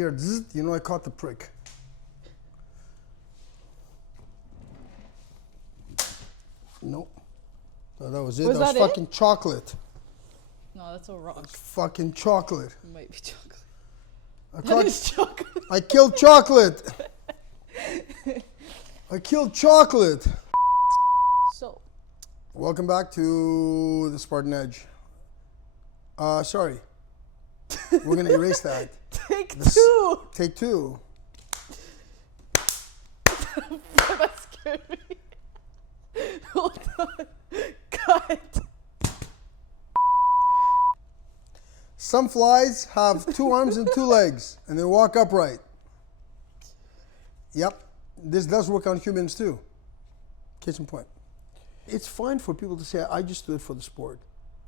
hear zzz, you know I caught the prick. Nope. So that was it. Was that was that it? fucking chocolate. No, that's a rock. Fucking chocolate. It might be chocolate. That is chocolate. I killed chocolate. I killed chocolate. So. Welcome back to the Spartan Edge. Sorry. We're going to erase that. Take two. Take two. That scared me. Hold on. Cut. Some flies have 2 arms and 2 legs, and they walk upright. Yep. This does work on humans too. Case in point. It's fine for people to say, I just do it for the sport,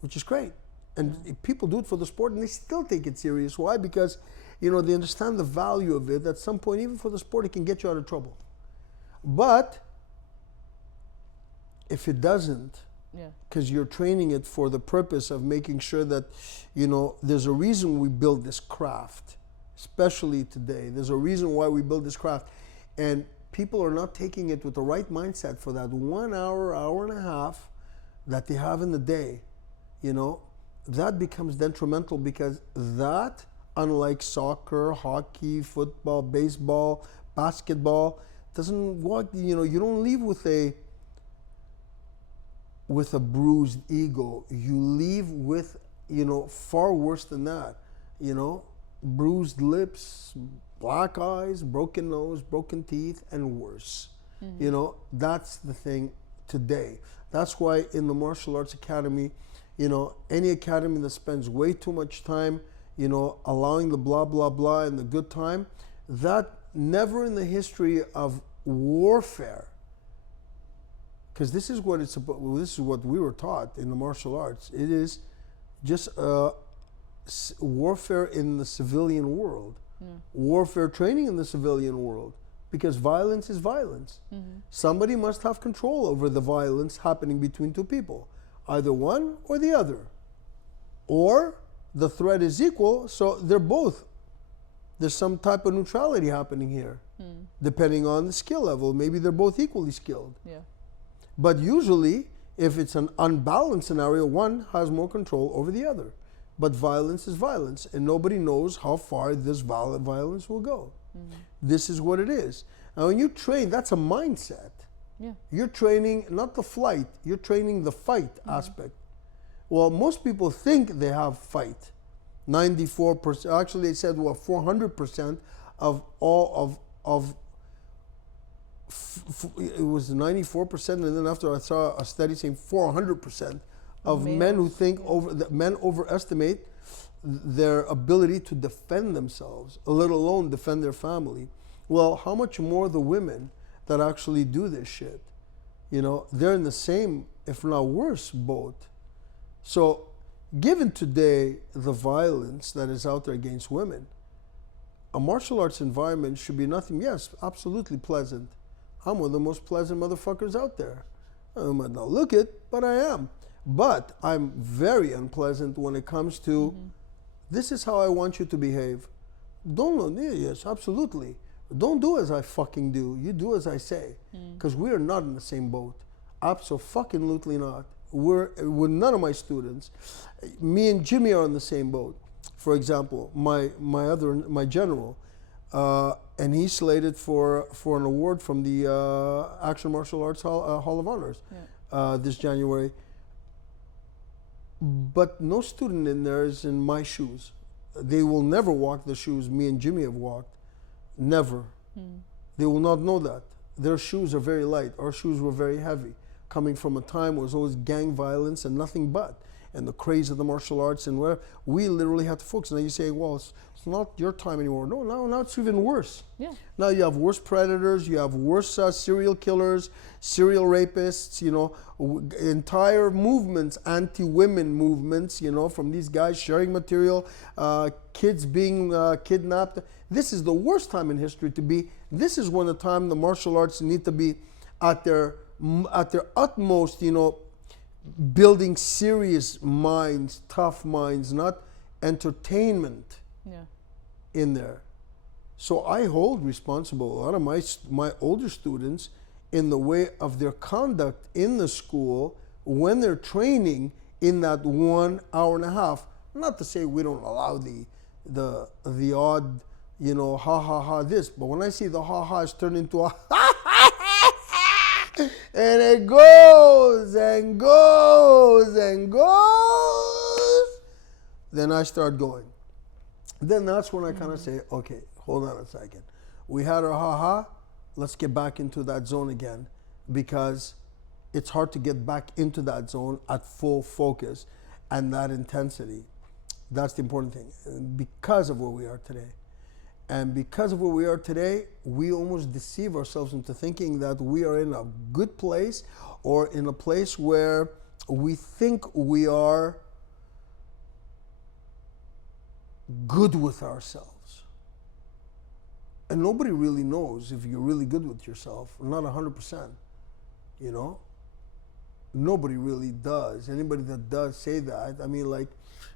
which is great. And people do it for the sport and they still take it serious. Why? Because, you know, they understand the value of it. At some point, even for the sport, it can get you out of trouble. But if it doesn't, because you're training it for the purpose of making sure that, you know, there's a reason we build this craft, especially today. There's a reason why we build this craft. And people are not taking it with the right mindset for that 1 hour, hour and a half that they have in the day, you know. That becomes detrimental because that, unlike soccer, hockey, football, baseball, basketball, doesn't walk, you know, you don't leave with a bruised ego. You leave with, you know, far worse than that, you know, bruised lips, black eyes, broken nose, broken teeth, and worse. Mm-hmm. You know, that's the thing today. That's why in the martial arts academy, you know, any academy that spends way too much time, you know, allowing the blah, blah, blah and the good time, that never in the history of warfare, because this is what it's about, this is what we were taught in the martial arts. It is just warfare in the civilian world, warfare training in the civilian world, because violence is violence. Mm-hmm. Somebody must have control over the violence happening between two people. Either one or the other. Or the threat is equal, so they're both. There's some type of neutrality happening here, depending on the skill level. Maybe they're both equally skilled. Yeah. But usually, if it's an unbalanced scenario, one has more control over the other. But violence is violence, and nobody knows how far this violence will go. Mm-hmm. This is what it is. Now, when you train, that's a mindset. Yeah. You're training not the flight, you're training the fight aspect. Well, most people think they have fight. 94%, actually they said, well, 400% of all it was 94%, and then after I saw a study saying 400% of men who think men overestimate their ability to defend themselves, let alone defend their family. Well, how much more the women that actually do this shit? You know, they're in the same, if not worse, boat. So, given today the violence that is out there against women, a martial arts environment should be nothing, yes, absolutely pleasant. I'm one of the most pleasant motherfuckers out there. I might not look it, but I am. But I'm very unpleasant when it comes to, this is how I want you to behave. Don't, yes, absolutely. Don't do as I fucking do. You do as I say. Because we are not in the same boat. Absolutely not. We're with none of my students. Me and Jimmy are on the same boat. For example, my general, and he's slated for an award from the Action Martial Arts Hall of Honors this January. But no student in there is in my shoes. They will never walk the shoes me and Jimmy have walked. Never. They will not know that. Their shoes are very light. Our shoes were very heavy, coming from a time where it was always gang violence and nothing but, and the craze of the martial arts, and where we literally had to focus. Now you say, well, it's not your time anymore. No, now it's even worse. Yeah. Now you have worse predators, you have worse serial killers, serial rapists, you know, entire movements, anti-women movements, you know, from these guys sharing material, kids being kidnapped. This is the worst time in history to be. This is when the time the martial arts need to be at their utmost, you know, building serious minds, tough minds, not entertainment in there. So I hold responsible a lot of my older students in the way of their conduct in the school when they're training in that 1 hour and a half. Not to say we don't allow the odd, ha ha ha this, but when I see the ha ha's turn into a and it goes and goes and goes, then I start going. Then that's when I kind of say, okay, hold on a second. We had our ha-ha, let's get back into that zone again, because it's hard to get back into that zone at full focus and that intensity. That's the important thing, because of where we are today. And because of where we are today, we almost deceive ourselves into thinking that we are in a good place or in a place where we think we are good with ourselves. And nobody really knows if you're really good with yourself, not 100%, Nobody really does. Anybody that does say that, I mean, like,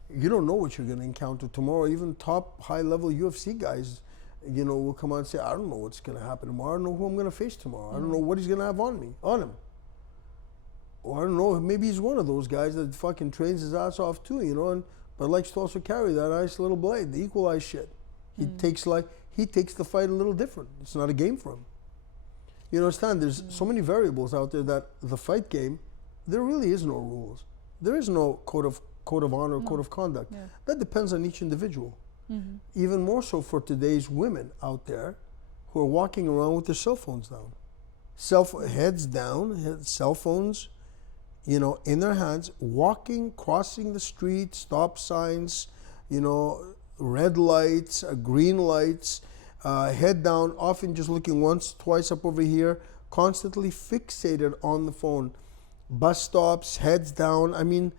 you don't know what you're going to encounter tomorrow. Even top high-level UFC guys, will come out and say, I don't know what's going to happen tomorrow. I don't know who I'm going to face tomorrow. I don't know what he's going to have on him. Or I don't know, maybe he's one of those guys that fucking trains his ass off too, but likes to also carry that nice little blade, the equalized shit. He takes the fight a little different. It's not a game for him. You understand? There's so many variables out there that the fight game, there really is no rules. There is no code of honor, code of conduct. Yeah. That depends on each individual. Mm-hmm. Even more so for today's women out there who are walking around with their cell phones down. Heads down, cell phones, in their hands, walking, crossing the street, stop signs, red lights, green lights, head down, often just looking once, twice up over here, constantly fixated on the phone. Bus stops, heads down,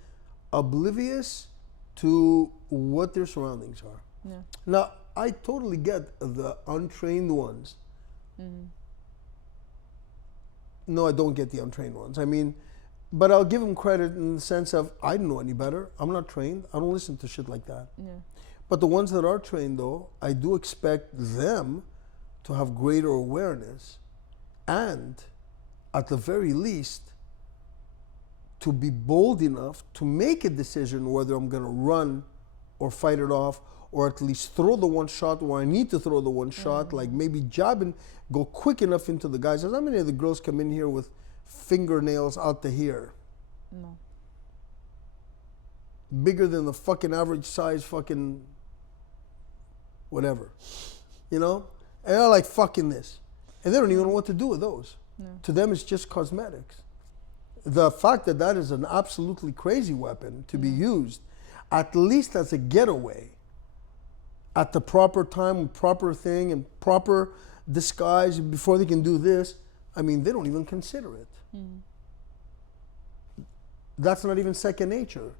oblivious to what their surroundings are. Yeah. Now, I totally get the untrained ones. Mm-hmm. No, I don't get the untrained ones. But I'll give them credit in the sense of, I don't know any better. I'm not trained. I don't listen to shit like that. Yeah. But the ones that are trained, though, I do expect them to have greater awareness and, at the very least, to be bold enough to make a decision whether I'm going to run or fight it off, or at least throw the one shot where I need to throw the one shot, like maybe jab and go quick enough into the guys. How many of the girls come in here with fingernails out to here? No. Bigger than the fucking average size fucking whatever. And they're like, fucking this. And they don't even know what to do with those. No. To them, it's just cosmetics. The fact that that is an absolutely crazy weapon to be used, at least as a getaway, at the proper time, proper thing, and proper disguise before they can do this, they don't even consider it. Mm. That's not even second nature.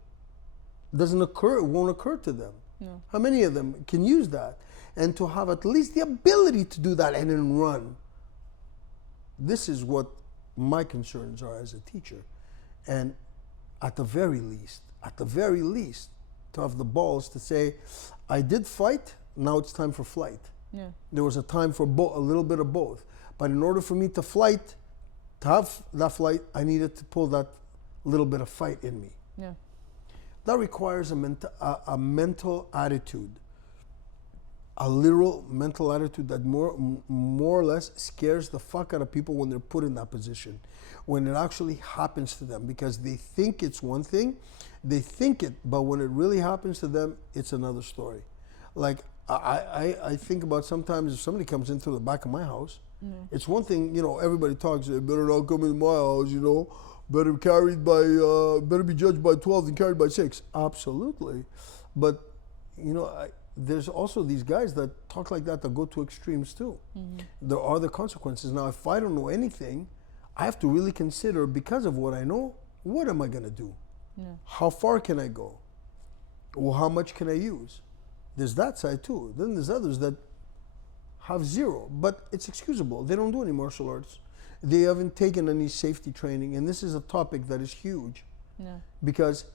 Doesn't occur, it won't occur to them. No. How many of them can use that? And to have at least the ability to do that and then run. This is what my concerns are as a teacher. And at the very least, to have the balls to say, I did fight, now it's time for flight. Yeah. There was a time for a little bit of both. But in order for me to have that flight, I needed to pull that little bit of fight in me. Yeah. That requires a mental attitude, a literal mental attitude that more or less scares the fuck out of people when they're put in that position, when it actually happens to them, because they think it's one thing, but when it really happens to them, it's another story. Like, I think about sometimes if somebody comes in through the back of my house, it's one thing, everybody talks, they better not come in my house, better be judged by 12 than carried by 6. Absolutely. But, there's also these guys that talk like that go to extremes too. Mm-hmm. There are the consequences. Now, if I don't know anything, I have to really consider, because of what I know, what am I going to do? Yeah. How far can I go? Well, how much can I use? There's that side too. Then there's others that have zero, but it's excusable. They don't do any martial arts. They haven't taken any safety training, and this is a topic that is huge. Yeah. Because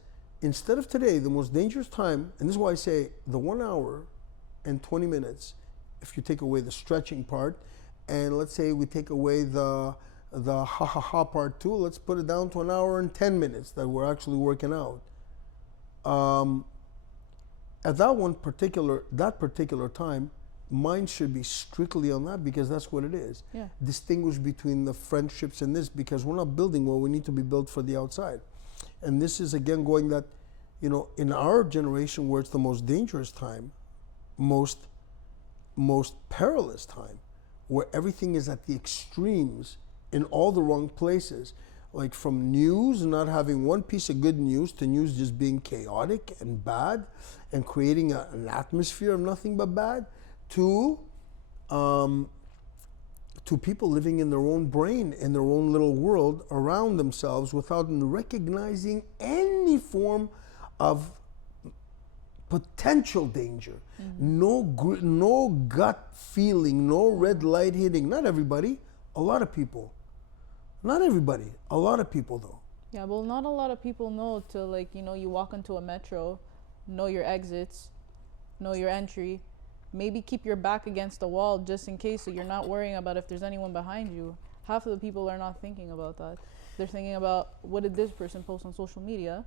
instead of today, the most dangerous time, and this is why I say the 1 hour and 20 minutes if you take away the stretching part, and let's say we take away the ha ha ha part too, let's put it down to an hour and 10 minutes that we're actually working out. At that particular time, mine should be strictly on that, because that's what it is. Yeah. Distinguish between the friendships and this, because we're not building what we need to be built for the outside. And this is again going that, you know, in our generation where it's the most dangerous time, most perilous time, where everything is at the extremes in all the wrong places, like from news not having one piece of good news to news just being chaotic and bad and creating an atmosphere of nothing but bad, to people living in their own brain, in their own little world around themselves without recognizing any form of potential danger. No gut feeling, no red light hitting. Not everybody, a lot of people. Not everybody, a lot of people though. Yeah, well, not a lot of people know to, like, you know, you walk into a metro, know your exits, know your entry, maybe keep your back against the wall just in case, so you're not worrying about if there's anyone behind you. Half of the people are not thinking about that. They're thinking about, what did this person post on social media,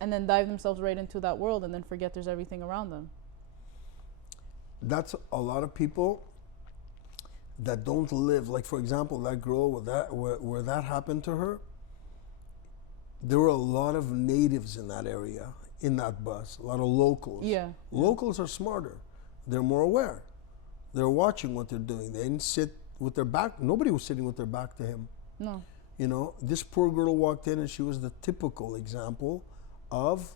and then dive themselves right into that world and then forget there's everything around them. That's a lot of people that don't live, like for example, that girl with where that happened to her, there were a lot of natives in that area, in that bus, a lot of locals. Yeah. Locals are smarter. They're more aware. They're watching what they're doing. They didn't sit with their back. Nobody was sitting with their back to him. No. You know, this poor girl walked in and she was the typical example of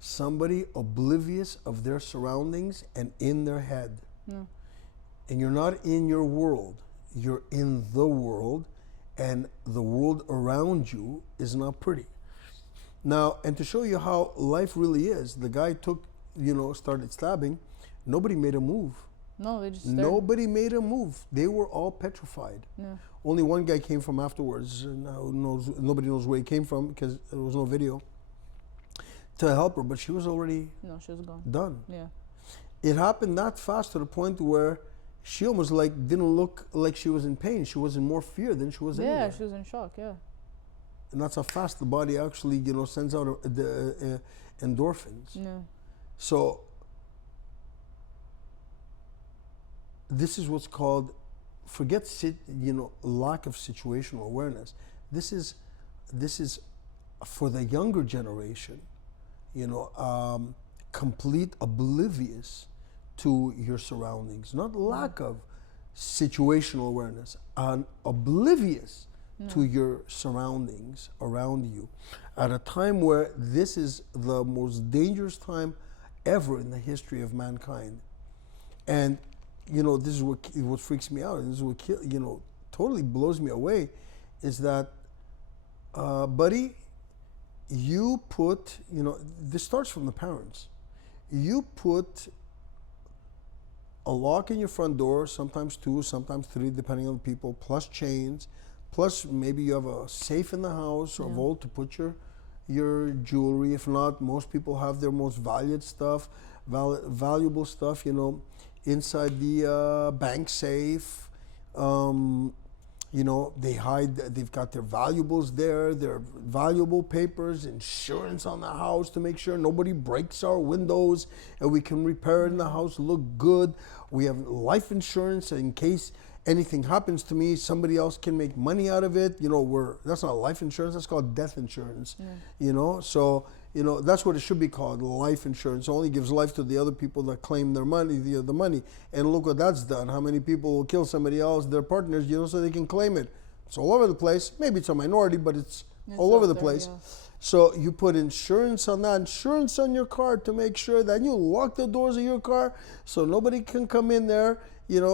somebody oblivious of their surroundings and in their head. No. And you're not in your world, you're in the world, and the world around you is not pretty. Now, and to show you how life really is, the guy took, you know, started stabbing. Nobody made a move. No, they just stared. Nobody made a move. They were all petrified. Yeah. Only one guy came from afterwards, and nobody knows where he came from because there was no video, to help her, but she was already No, she was gone. done. Yeah. It happened that fast to the point where she almost like didn't look like she was in pain. She was in more fear than she was Yeah, anywhere. she was in shock, yeah. And that's how fast the body actually, you know, sends out the endorphins. Yeah. So this is what's called, lack of situational awareness. This is for the younger generation, complete oblivious to your surroundings, not lack of situational awareness, oblivious to your surroundings around you, at a time where this is the most dangerous time ever in the history of mankind. And this is what freaks me out, and this is what totally blows me away, is that, buddy, you put, this starts from the parents. You put a lock in your front door, sometimes 2, sometimes 3, depending on the people, plus chains, plus maybe you have a safe in the house or vault to put your jewelry. If not, most people have their most valued stuff, valuable stuff, inside the bank safe. They've got their valuables there, their valuable papers, insurance on the house to make sure nobody breaks our windows and we can repair it in the house, look good. We have life insurance in case anything happens to me, somebody else can make money out of it. That's not life insurance, that's called death insurance. So that's what it should be called, life insurance. It only gives life to the other people that claim their money, the money. And look what that's done. How many people will kill somebody else, their partners, so they can claim it. It's all over the place. Maybe it's a minority, but it's all over the place. Yeah. So you put insurance on that, insurance on your car to make sure that you lock the doors of your car so nobody can come in there,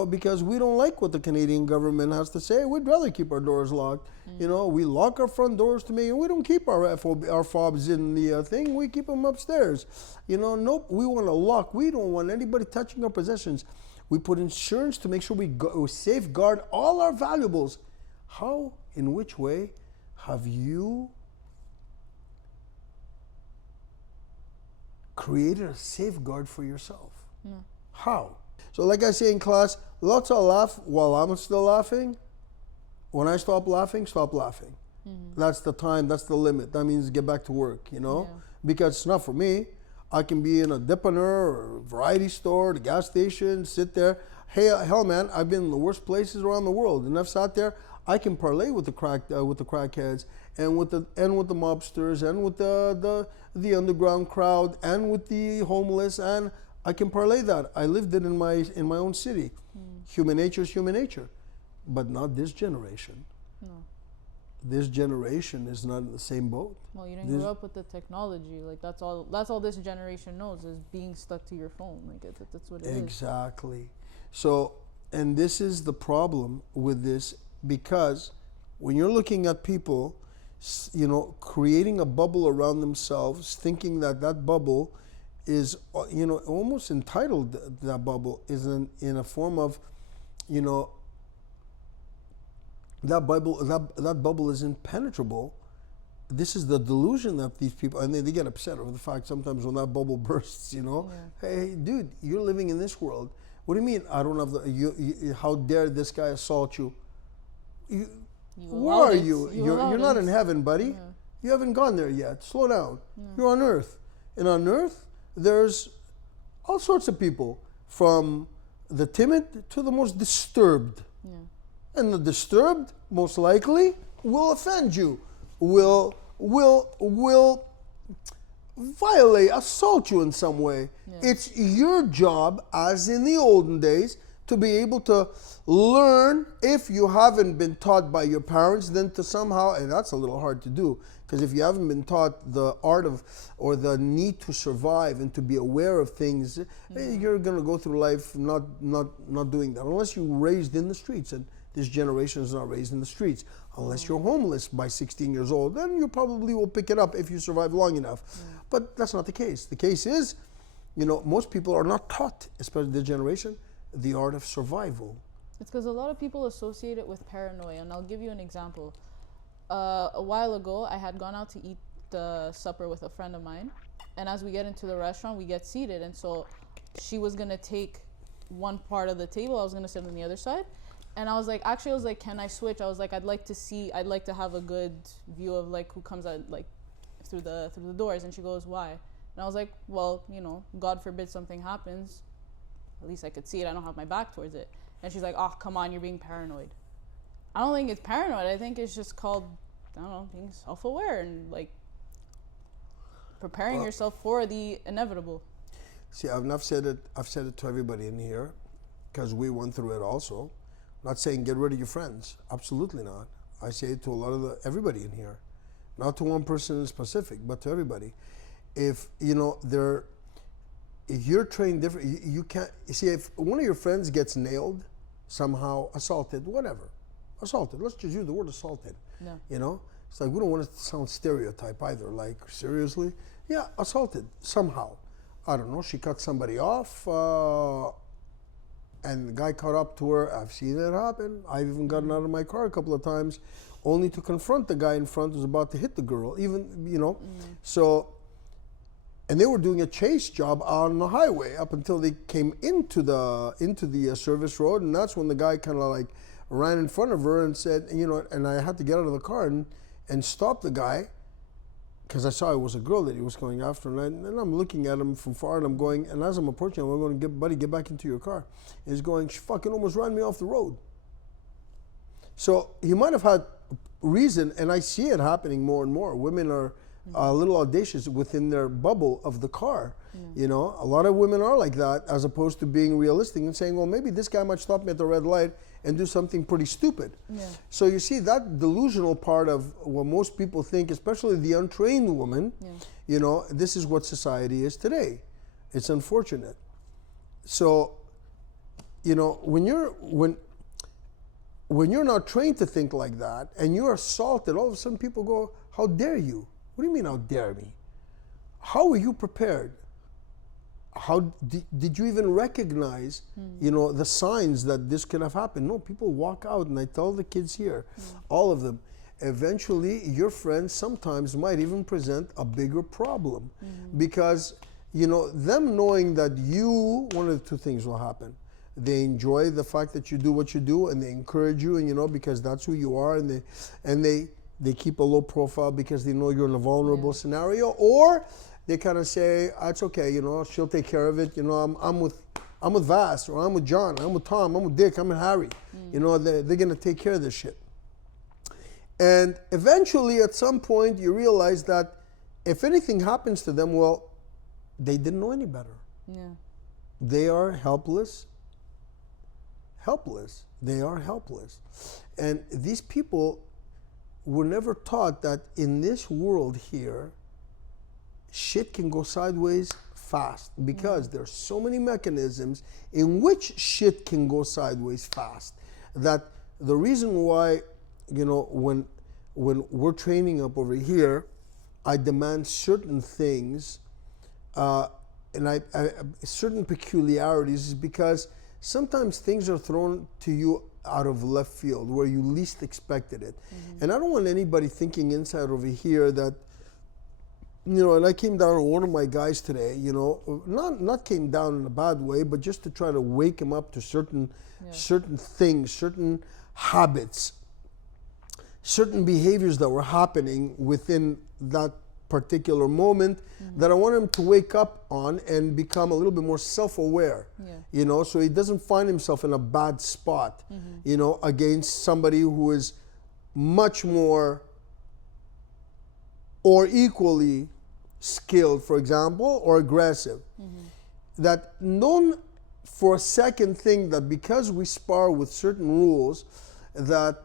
because we don't like what the Canadian government has to say. We'd rather keep our doors locked. We lock our front doors to make, and we don't keep our fobs in the thing. We keep them upstairs. Nope, we want to lock. We don't want anybody touching our possessions. We put insurance to make sure we safeguard all our valuables. How, in which way have you created a safeguard for yourself? How? So like I say in class, lots of laugh while I'm still laughing. When I stop laughing, stop laughing. That's the time, that's the limit. That means get back to work, you know? Yeah. Because it's not for me. I can be in a dipper or a variety store, the gas station, sit there. Hey, hell, man, I've been in the worst places around the world, and I've sat there. I can parlay with the crackheads, and with the mobsters, and with the underground crowd, and with the homeless, and I can parlay that. I lived it in my own city. Human nature is human nature, but not this generation. No. This generation is not in the same boat. Well, you didn't grow up with the technology. Like that's all this generation knows is being stuck to your phone. Like that's what it is. Exactly. So, and this is the problem with this, because when you're looking at people, you know, creating a bubble around themselves, thinking that that bubble is, you know, almost entitled, that bubble is in a form of, you know, that bubble is impenetrable. This is the delusion that these people, and they get upset over the fact sometimes when that bubble bursts, you know. Yeah. Hey, dude, you're living in this world. What do you mean I don't have the, how dare this guy assault you? Where are you? You're not in heaven, buddy. Yeah. You haven't gone there yet. Slow down. You're on earth. And on earth, there's all sorts of people, from the timid to the most disturbed. Yeah. And the disturbed, most likely, will offend you, will violate, assault you in some way. Yeah. It's your job, as in the olden days, to be able to learn. If you haven't been taught by your parents, then to somehow, and that's a little hard to do, because if you haven't been taught the art of, or the need to survive and to be aware of things, you're going to go through life not doing that, unless you're raised in the streets. And this generation is not raised in the streets. Unless you're homeless by 16 years old, then you probably will pick it up if you survive long enough. But that's not the case. The case is, you know, most people are not taught, especially this generation, the art of survival. It's because a lot of people associate it with paranoia, and I'll give you an example. A while ago, I had gone out to eat supper with a friend of mine, and as we get into the restaurant, we get seated, and so she was gonna take one part of the table, I was gonna sit on the other side, and I was like, can I switch? I was like, I'd like to have a good view of like who comes out like through the doors, and she goes, why? And I was like, well, you know, God forbid something happens, at least I could see it, I don't have my back towards it. And she's like, oh, come on, you're being paranoid. I don't think it's paranoid. I think it's just called, I don't know, being self-aware and like preparing yourself for the inevitable. See, I've said it to everybody in here, because we went through it also. I'm not saying get rid of your friends. Absolutely not. I say it to a lot of everybody in here. Not to one person in specific, but to everybody. If, you know, if you're trained different, you can't, you see, if one of your friends gets nailed, somehow assaulted, whatever, assaulted, let's just use the word assaulted, No. you know? It's like, we don't want to sound stereotype either, like, seriously? Yeah, assaulted, somehow. I don't know, she cut somebody off, and the guy caught up to her. I've seen it happen. I've even gotten out of my car a couple of times, only to confront the guy in front who's about to hit the girl, even, you know? So, and they were doing a chase job on the highway up until they came into the service road, and that's when the guy kind of like ran in front of her and said, you know, and I had to get out of the car and stop the guy, because I saw it was a girl that he was going after, and I'm looking at him from far, and I'm going, and as I'm approaching him, I'm going, buddy, get back into your car. And he's going, she fucking almost ran me off the road. So he might have had reason, and I see it happening more and more. Women are a little audacious within their bubble of the car. You know, a lot of women are like that, as opposed to being realistic and saying, well, maybe this guy might stop me at the red light and do something pretty stupid. Yeah. So you see that delusional part of what most people think, especially the untrained woman, you know, this is what society is today. It's unfortunate. So, you know, when you're not trained to think like that and you're assaulted, all of a sudden people go, how dare you? What do you mean, how dare me? How are you prepared? How did you even recognize, you know, the signs that this could have happened? No, people walk out, and I tell the kids here, all of them, eventually your friends sometimes might even present a bigger problem, because, you know, them knowing that one of the two things will happen. They enjoy the fact that you do what you do, and they encourage you, and because that's who you are, and they keep a low profile because they know you're in a vulnerable scenario, or they kind of say, it's okay, she'll take care of it. I'm with Vass, or I'm with John, I'm with Tom, I'm with Dick, I'm with Harry. They're gonna take care of this shit. And eventually, at some point, you realize that if anything happens to them, well, they didn't know any better. Yeah. They are helpless. They are helpless. And these people were never taught that in this world here, shit can go sideways fast, because there's so many mechanisms in which shit can go sideways fast, that the reason why, when we're training up over here, I demand certain things, and I certain peculiarities, is because sometimes things are thrown to you out of left field where you least expected it. And I don't want anybody thinking inside over here that, and I came down on one of my guys today, not came down in a bad way, but just to try to wake him up to certain things, certain habits, certain behaviors that were happening within that particular moment, that I want him to wake up on and become a little bit more self-aware, so he doesn't find himself in a bad spot, against somebody who is much more or equally skilled, for example, or aggressive. That don't for a second think that because we spar with certain rules that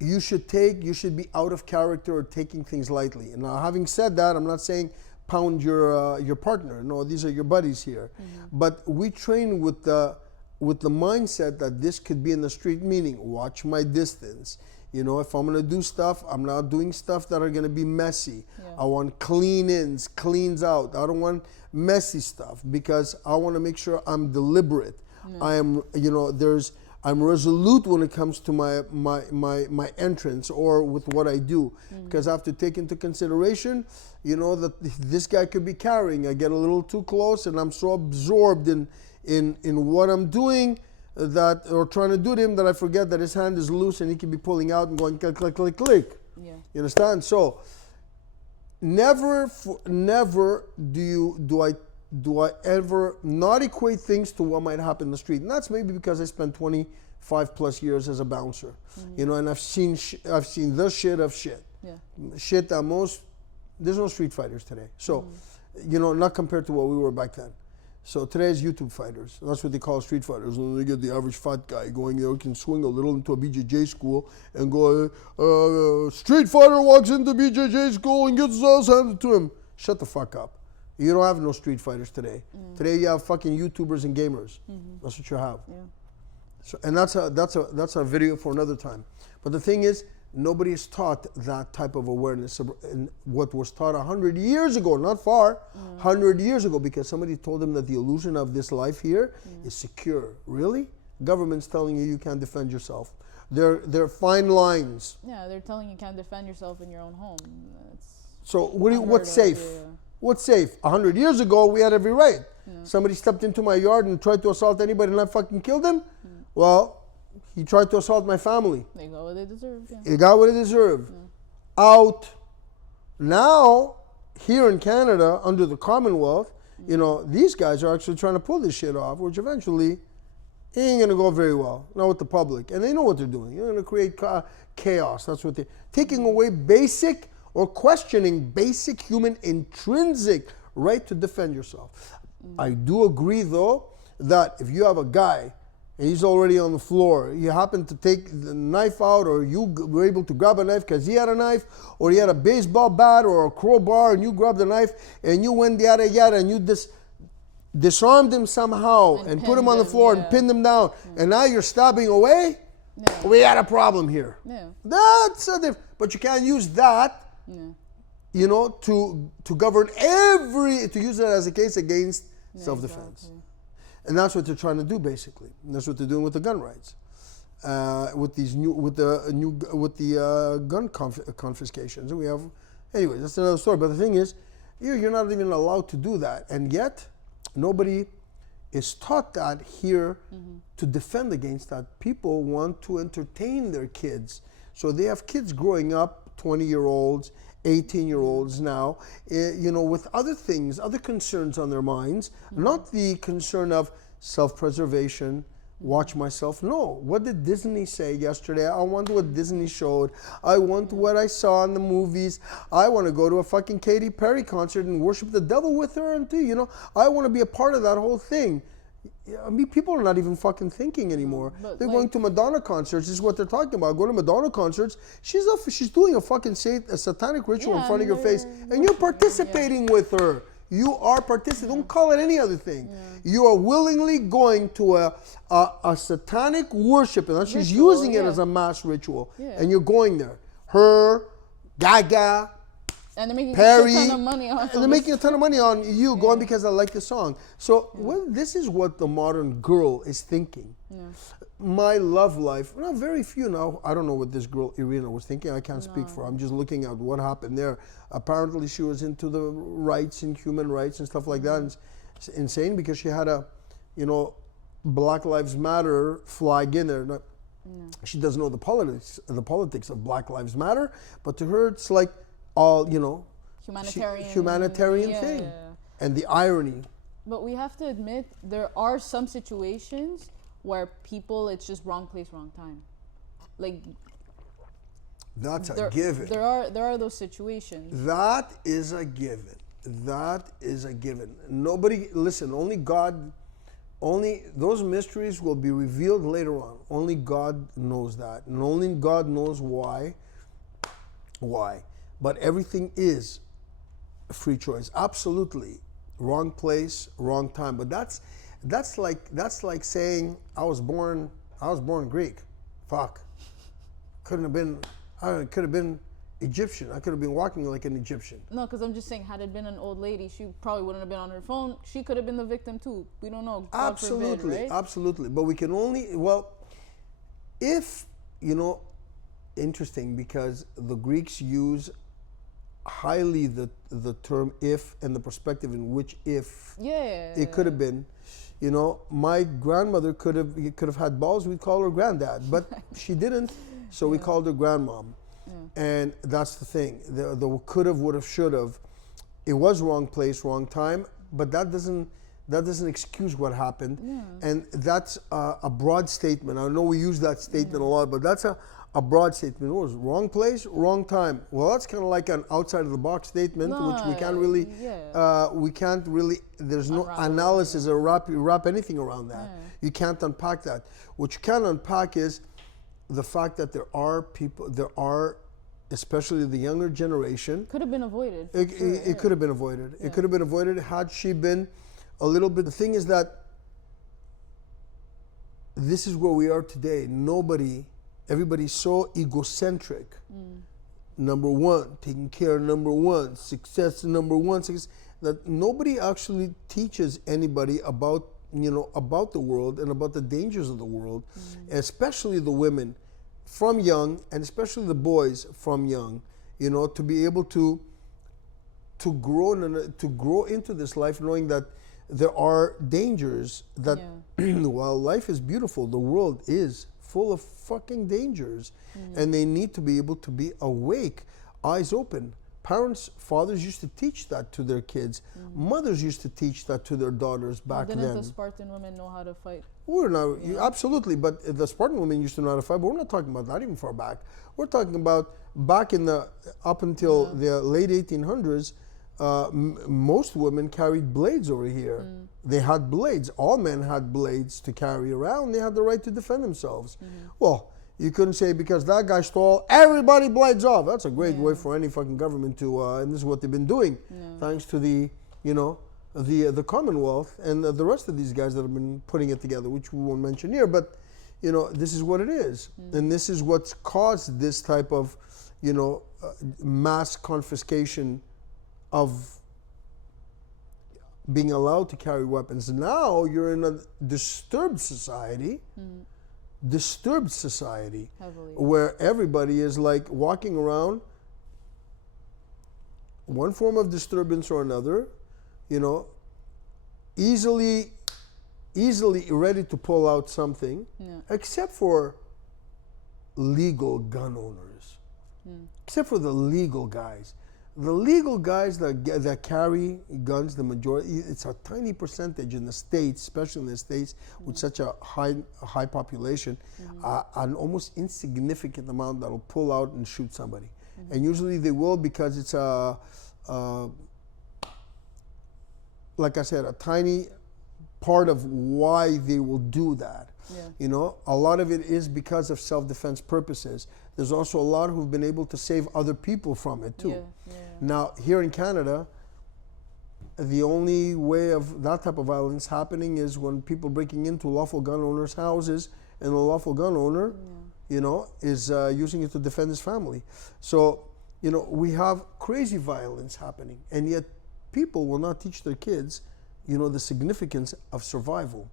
you should be out of character or taking things lightly. And now, having said that, I'm not saying pound your partner. No, these are your buddies here. But we train with the mindset that this could be in the street, meaning watch my distance. If I'm gonna do stuff, I'm not doing stuff that are gonna be messy. I want clean ins, cleans out. I don't want messy stuff, because I want to make sure I'm deliberate. I am, I'm resolute when it comes to my entrance or with what I do, because I have to take into consideration, that this guy could be carrying. I get a little too close, and I'm so absorbed in what I'm doing or trying to do to him, that I forget that his hand is loose and he can be pulling out and going click, click, click, click. You understand? So never do I ever not equate things to what might happen in the street. And that's maybe because I spent 25 plus years as a bouncer, and I've seen the shit of shit. Shit that there's no street fighters today. So, not compared to what we were back then. So today's YouTube fighters. That's what they call street fighters. And they get the average fat guy going there, can swing a little into a BJJ school and go, street fighter walks into BJJ school and gets his ass handed to him. Shut the fuck up. You don't have no street fighters today. Today you have fucking YouTubers and gamers. That's what you have. So, and that's a video for another time. But the thing is, nobody is taught that type of awareness. And what was taught 100 years ago, not far, 100 years ago, because somebody told them that the illusion of this life here is secure. Really? Government's telling you can't defend yourself. They're fine lines. Yeah, they're telling you can't defend yourself in your own home. So what's safe? What's safe? 100 years ago, we had every right. Somebody stepped into my yard and tried to assault anybody, and I fucking killed him. Well, he tried to assault my family. They got what they deserved. He got what he deserved. Out. Now, here in Canada, under the Commonwealth, these guys are actually trying to pull this shit off, which eventually ain't going to go very well. Not with the public. And they know what they're doing. They're going to create chaos. That's what they're taking away basic or questioning basic human intrinsic right to defend yourself. I do agree, though, that if you have a guy and he's already on the floor, you happen to take the knife out, or you were able to grab a knife because he had a knife, or he had a baseball bat or a crowbar, and you grabbed the knife and you went yada yada, and you disarmed him somehow and put him on the floor and pinned him down, and now you're stabbing away. We had a problem here. That's a different. But you can't use that. To govern to use it as a case against self-defense. Exactly. And that's what they're trying to do, basically. And that's what they're doing with the gun rights, with the gun confiscations. And we have, anyway, that's another story. But the thing is, you're not even allowed to do that, and yet nobody is taught that here to defend against that. People want to entertain their kids. So they have kids growing up, 20-year-olds, 18-year-olds now, with other things, other concerns on their minds, not the concern of self-preservation, watch myself. No. What did Disney say yesterday? I want what Disney showed. I want what I saw in the movies. I want to go to a fucking Katy Perry concert and worship the devil with her and too, I want to be a part of that whole thing. I mean, people are not even fucking thinking anymore. They're going to Madonna concerts. This is what they're talking about. Go to Madonna concerts. She's doing a fucking a satanic ritual in front of your face, and you're participating with her. You are participating. Don't call it any other thing. You are willingly going to a satanic worship, and she's using it as a mass ritual, and you're going there. Her, Gaga, and they're making Perry, a ton of money on and they're making a ton of money on you going because I like the song. So this is what the modern girl is thinking. My love life, well, very few now. I don't know what this girl Irina was thinking. I can't speak for her. I'm just looking at what happened there. Apparently she was into the rights and human rights and stuff like that. And it's insane because she had a, Black Lives Matter flag in there. She doesn't know the politics of Black Lives Matter, but to her it's like all, humanitarian thing. And the irony. But we have to admit there are some situations where people, it's just wrong place, wrong time. Like, that's a given. There are those situations. That is a given. That is a given. Nobody, listen, only God, only those mysteries will be revealed later on. Only God knows that. And only God knows why. Why. But everything is free choice. Absolutely. Wrong place, wrong time. But that's like saying I was born Greek. Fuck. I could have been Egyptian. I could have been walking like an Egyptian. No, because I'm just saying, had it been an old lady, she probably wouldn't have been on her phone. She could have been the victim too. We don't know. God Absolutely, forbid, right? Absolutely. But we can only, if, interesting, because the Greeks use highly the term if and the perspective in which if it could have been. My grandmother could have had balls. We'd call her granddad, but she didn't. So we called her grandmom. And that's the thing. The could have, would have, should have. It was wrong place, wrong time. But that doesn't excuse what happened. And that's a broad statement. I know we use that statement a lot, but that's a broad statement. It was wrong place, wrong time. Well, that's kind of like an outside of the box statement, which we can't really, there's no analysis or wrap anything around that. You can't unpack that. What you can unpack is the fact that there are, especially the younger generation. Could have been avoided. It could have been avoided. It could have been avoided had she been a little bit. The thing is that this is where we are today. Everybody's so egocentric. Number one, taking care of number one, success number one, that nobody actually teaches anybody about the world and about the dangers of the world, especially the women from young, and especially the boys from young, to be able to grow into this life knowing that there are dangers, that while life is beautiful, the world is full of fucking dangers, and they need to be able to be awake, eyes open. Parents, fathers used to teach that to their kids. Mothers used to teach that to their daughters back then. Didn't the Spartan women know how to fight? Absolutely, but the Spartan women used to know how to fight, but we're not talking about that even far back. We're talking about back up until the late 1800s, most women carried blades over here. They had blades. All men had blades to carry around. They had the right to defend themselves. Well, you couldn't say because that guy stole, everybody blades off. That's a great way for any fucking government to, and this is what they've been doing, thanks to the Commonwealth and the rest of these guys that have been putting it together, which we won't mention here. But this is what it is, and this is what's caused this type of mass confiscation of being allowed to carry weapons. Now you're in a disturbed society. Heavily. Where everybody is like walking around one form of disturbance or another, easily easily ready to pull out something, Yeah. except for legal gun owners, except for the legal guys. The legal guys that carry guns, the majority, it's a tiny percentage in the States, especially in the States with such a high population, an almost insignificant amount that'll pull out and shoot somebody. And usually they will because it's like I said, a tiny part of why they will do that. Yeah. You know, a lot of it is because of self-defense purposes. There's also a lot who've been able to save other people from it too. Yeah. Yeah. Now, here in Canada, the only way of that type of violence happening is when people breaking into lawful gun owners' houses, and the lawful gun owner, you know, is using it to defend his family. So, you know, we have crazy violence happening, and yet people will not teach their kids, you know, the significance of survival.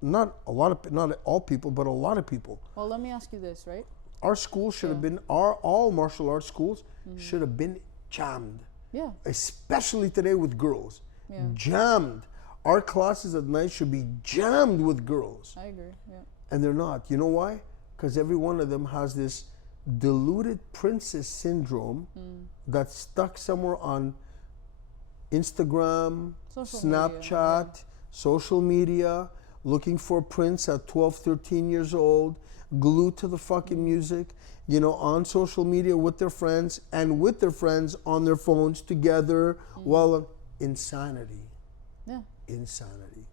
Not all people, but a lot of people. Well, let me ask you this, right? Our schools should have been, all martial arts schools should have been jammed. Yeah. Especially today with girls. Yeah. Jammed. Our classes at night should be jammed with girls. I agree. Yeah. And they're not. You know why? Because every one of them has this deluded princess syndrome that's stuck somewhere on Instagram, Social Snapchat, media, social media, looking for a prince at 12, 13 years old, glued to the fucking music, you know, on social media with their friends and with their friends on their phones together. Well, insanity. Yeah. Insanity.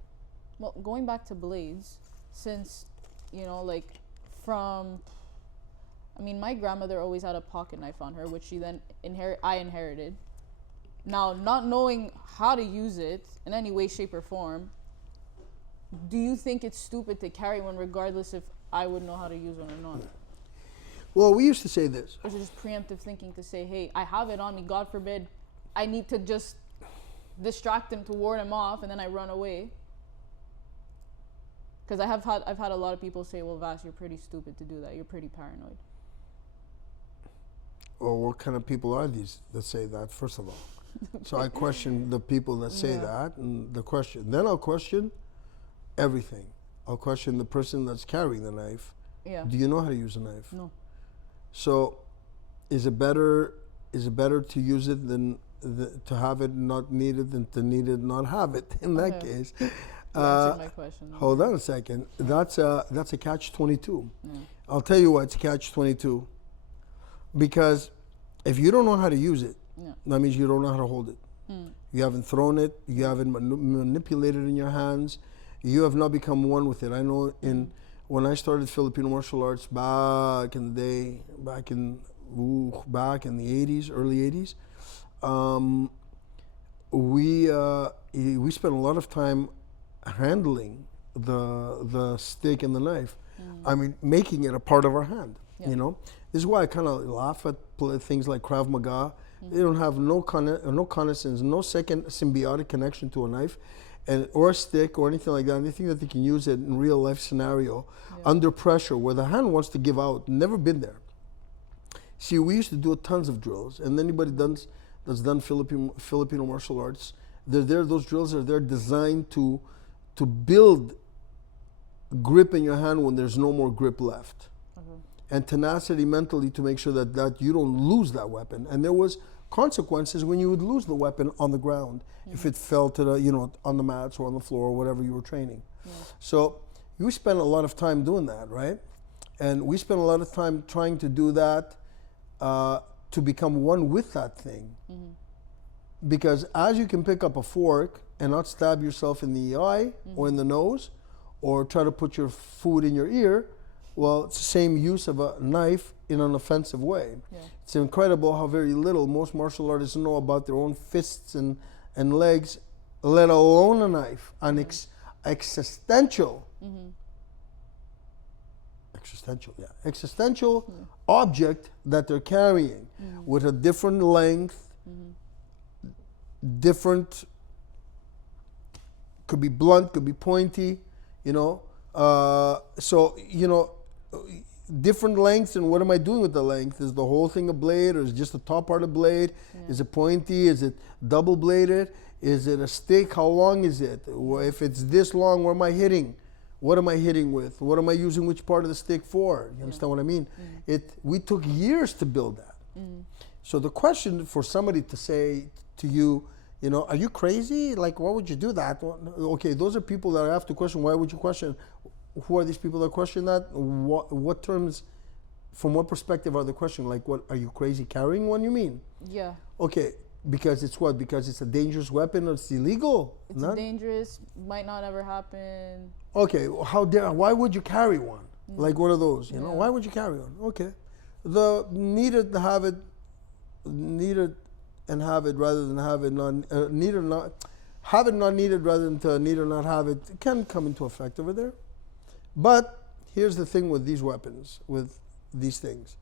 Well, going back to Blades, since, you know, like from, I mean, my grandmother always had a pocket knife on her, which she then I inherited. Now, not knowing how to use it in any way, shape, or form, do you think it's stupid to carry one regardless if I would know how to use one or not? Well, we used to say this. Or is it just preemptive thinking to say, hey, I have it on me, God forbid, I need to just distract him to ward him off, and then I run away? Because I've had a lot of people say, well, Vas, you're pretty stupid to do that. You're pretty paranoid. Well, what kind of people are these that say that, first of all? So I question the people that say that, and the question. Then I'll question everything. I'll question the person that's carrying the knife. Yeah. Do you know how to use a knife? No. So, is it better to use it than to have it not needed than to need it not have it? In that case, You answered my question. hold on a second. That's a catch-22. Yeah. I'll tell you why it's a catch-22. Because if you don't know how to use it, that means you don't know how to hold it. You haven't thrown it. You haven't manipulated it in your hands. You have not become one with it. I know when I started Filipino martial arts back in the day, back in the 80s, early 80s, we spent a lot of time handling the stick and the knife. I mean, making it a part of our hand. Yeah. You know, this is why I kind of laugh at things like Krav Maga. They don't have no connaissance, no second symbiotic connection to a knife, or a stick or anything like that. And they think that they can use it in real life scenario under pressure where the hand wants to give out. Never been there. See, we used to do tons of drills, and anybody that's done Filipino martial arts, they're there. Those drills are there designed to build grip in your hand when there's no more grip left, and tenacity mentally to make sure that you don't lose that weapon. And there was consequences when you would lose the weapon on the ground if it fell to the on the mats or on the floor or whatever you were training. So we spent a lot of time doing that, right? And we spent a lot of time trying to do that to become one with that thing. Because as you can pick up a fork and not stab yourself in the eye or in the nose or try to put your food in your ear, well, it's the same use of a knife in an offensive way. Yeah. It's incredible how very little most martial artists know about their own fists and legs, let alone a knife, an existential object that they're carrying with a different length, different, could be blunt, could be pointy, so, different lengths, and what am I doing with the length? Is the whole thing a blade, or is it just the top part of the blade? Yeah. Is it pointy? Is it double bladed? Is it a stick? How long is it? If it's this long, where am I hitting? What am I hitting with? What am I using which part of the stick for? You understand what I mean? We took years to build that. So the question for somebody to say to you, you know, are you crazy? Like, why would you do that? Okay, those are people that I have to question. Why would you question? Who are these people that question that? What terms, from what perspective are they questioning? Like, what, are you crazy carrying one, you mean? Yeah. Okay, because it's what? Because it's a dangerous weapon or it's illegal? It's dangerous, might not ever happen. Okay, why would you carry one? Like one of those, you know? Why would you carry one? Okay. The needed to have it, needed and have it rather than have it not, need or not, have it not needed rather than to need or not have it, can come into effect over there. But here's the thing with these weapons, with these things,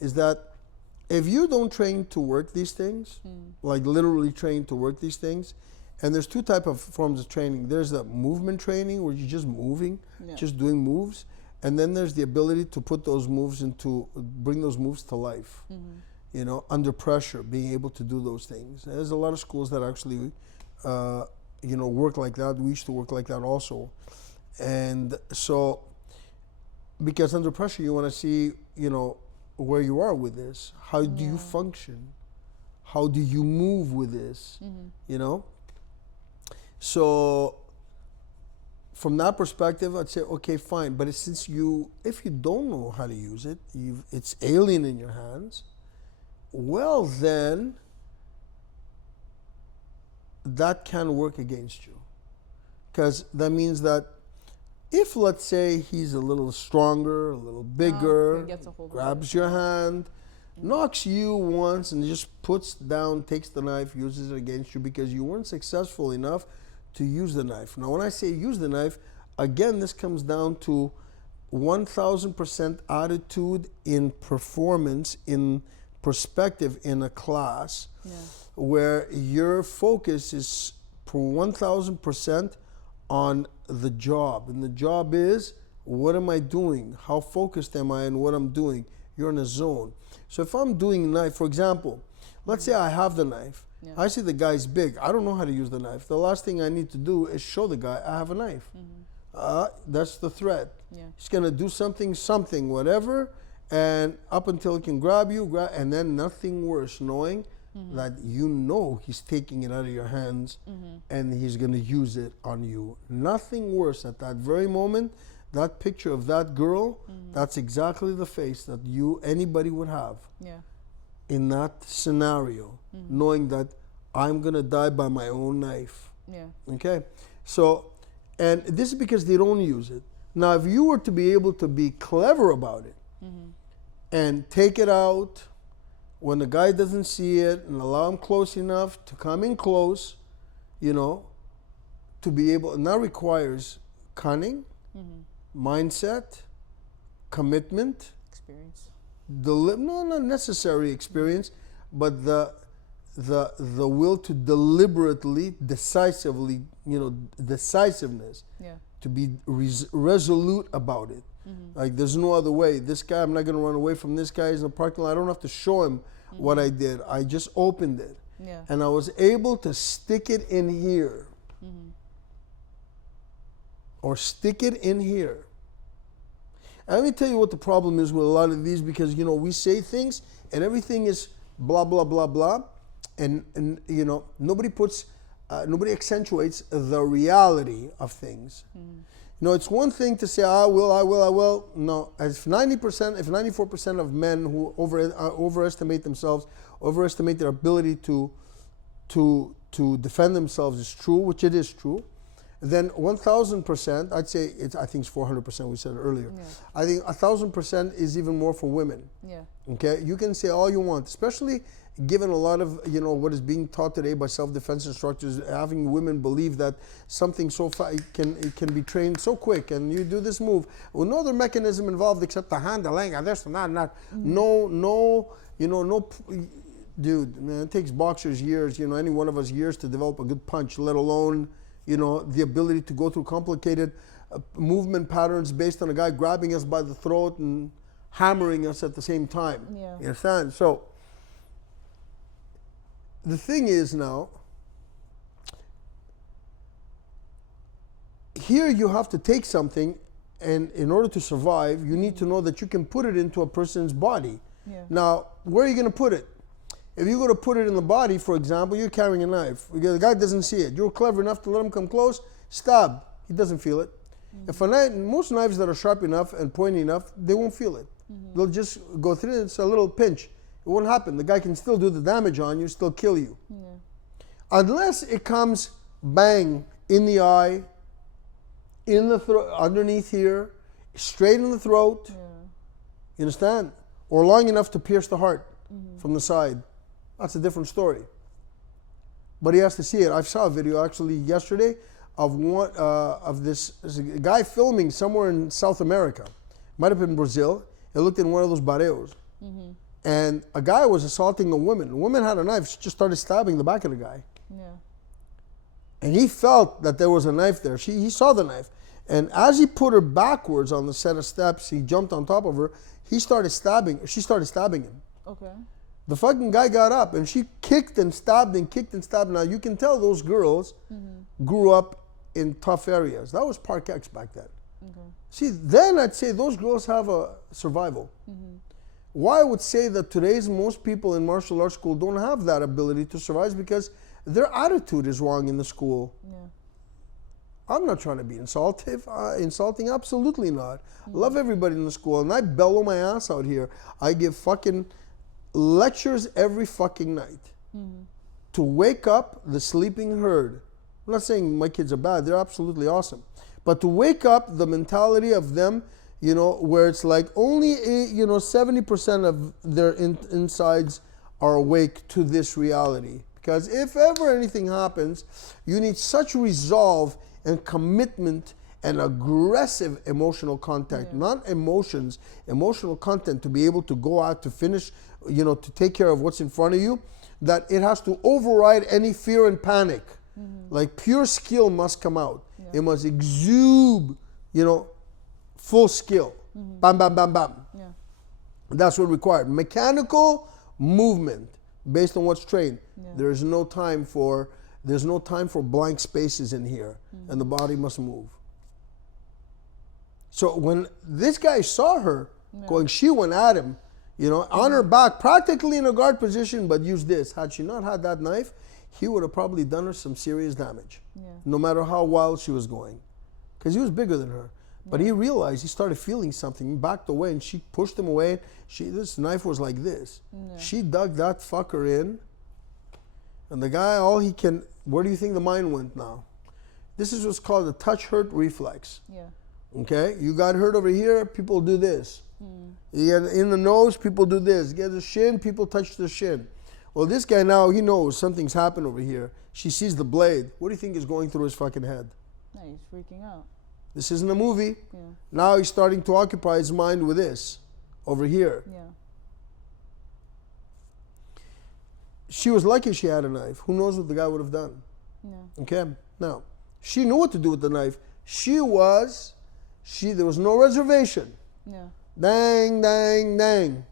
is that if you don't train to work these things, like literally train to work these things, and there's two type of forms of training. There's the movement training where you're just moving, just doing moves, and then there's the ability to put those moves bring those moves to life. You know, under pressure, being able to do those things. There's a lot of schools that actually, you know, work like that. We used to work like that also. And so, because under pressure, you want to see, you know, where you are with this. How do you function? How do you move with this? You know? So, from that perspective, I'd say, okay, fine. But if you don't know how to use it, it's alien in your hands, well then, that can work against you. Because that means that if, let's say, he's a little stronger, a little bigger, grabs your hand, knocks you once and just takes the knife, uses it against you because you weren't successful enough to use the knife. Now, when I say use the knife, again, this comes down to 1,000% attitude in performance, in perspective in a class, where your focus is for 1,000% on the job. And the job is, what am I doing? How focused am I in what I'm doing? You're in a zone. So if I'm doing a knife, for example, let's say I have the knife. I see the guy's big. I don't know how to use the knife. The last thing I need to do is show the guy I have a knife. That's the threat. He's going to do something, whatever, and up until he can grab you, and then nothing worse, knowing that you know he's taking it out of your hands and he's going to use it on you. Nothing worse at that very moment. That picture of that girl, that's exactly the face that anybody would have in that scenario, knowing that I'm going to die by my own knife. Okay? So, and this is because they don't use it. Now, if you were to be able to be clever about it and take it out when the guy doesn't see it and allow him close enough to come in close, you know, to be able, and that requires cunning, mindset, commitment, experience. No, not necessary experience, but the will to deliberately, decisively, you know, decisiveness, to be resolute about it. Like, there's no other way. This guy, I'm not going to run away from this guy. He's in the parking lot. I don't have to show him what I did. I just opened it. And I was able to stick it in here. Or stick it in here. And let me tell you what the problem is with a lot of these, because, you know, we say things and everything is blah, blah, blah, blah. And you know, nobody accentuates the reality of things. You know, it's one thing to say, I will. No, if 94% of men who overestimate themselves, overestimate their ability to defend themselves is true, which it is true, then 1,000%, I'd say I think it's 400%. We said it earlier. I think 1,000% is even more for women. Okay, you can say all you want, especially given a lot of, you know, what is being taught today by self-defense instructors, having women believe that something so can be trained so quick, and you do this move with no other mechanism involved except the handling and this and that. No, you know, no. Dude, man, it takes boxers years, you know, any one of us years to develop a good punch, let alone, you know, the ability to go through complicated movement patterns based on a guy grabbing us by the throat and hammering us at the same time. Yeah. You understand? So the thing is now, here you have to take something, and in order to survive, you need to know that you can put it into a person's body. Yeah. Now, where are you going to put it? If you're going to put it in the body, for example, you're carrying a knife. The guy doesn't see it. You're clever enough to let him come close, stab. He doesn't feel it. If a knife, most knives that are sharp enough and pointy enough, they won't feel it. They'll just go through it. It's a little pinch. It won't happen. The guy can still do the damage on you, still kill you. Yeah. Unless it comes bang in the eye, in the throat, underneath here, straight in the throat. Yeah. You understand? Or long enough to pierce the heart from the side. That's a different story. But he has to see it. I saw a video actually yesterday of one of this guy filming somewhere in South America. Might have been Brazil. It looked in one of those barrios. And a guy was assaulting a woman. The woman had a knife. She just started stabbing the back of the guy. Yeah. And he felt that there was a knife there. He saw the knife. And as he put her backwards on the set of steps, he jumped on top of her. She started stabbing him. Okay. The fucking guy got up and she kicked and stabbed and kicked and stabbed. Now you can tell those girls grew up in tough areas. That was Park X back then. Okay. See, then I'd say those girls have a survival. Why I would say that today's most people in martial arts school don't have that ability to survive is because their attitude is wrong in the school. Yeah. I'm not trying to be insulting, absolutely not. Love everybody in the school, and I bellow my ass out here. I give fucking lectures every fucking night to wake up the sleeping herd. I'm not saying my kids are bad, they're absolutely awesome. But to wake up the mentality of them, you know, where it's like only 70% of their insides are awake to this reality. Because if ever anything happens, you need such resolve and commitment and aggressive emotional contact, not emotions, emotional content to be able to go out to finish, to take care of what's in front of you, that it has to override any fear and panic. Like pure skill must come out. It must exude, full skill. Bam, bam, bam, bam. Yeah. That's what required. Mechanical movement based on what's trained. Yeah. There's no time for blank spaces in here, and the body must move. So when this guy saw her going, she went at him, on her back, practically in a guard position, but used this. Had she not had that knife, he would have probably done her some serious damage, no matter how wild she was going, because he was bigger than her. But he realized, he started feeling something, he backed away, and she pushed him away. This knife was like this. She dug that fucker in, and the guy, where do you think the mind went now? This is what's called the touch hurt reflex. Yeah. Okay? You got hurt over here, people do this. You get in the nose, people do this. You get the shin, people touch the shin. Well, this guy now, he knows something's happened over here. She sees the blade. What do you think is going through his fucking head? No, he's freaking out. This isn't a movie. Yeah. Now he's starting to occupy his mind with this over here. Yeah. She was lucky she had a knife. Who knows what the guy would have done? Yeah. Okay? Now, she knew what to do with the knife. There was no reservation. Yeah. Dang, dang, dang.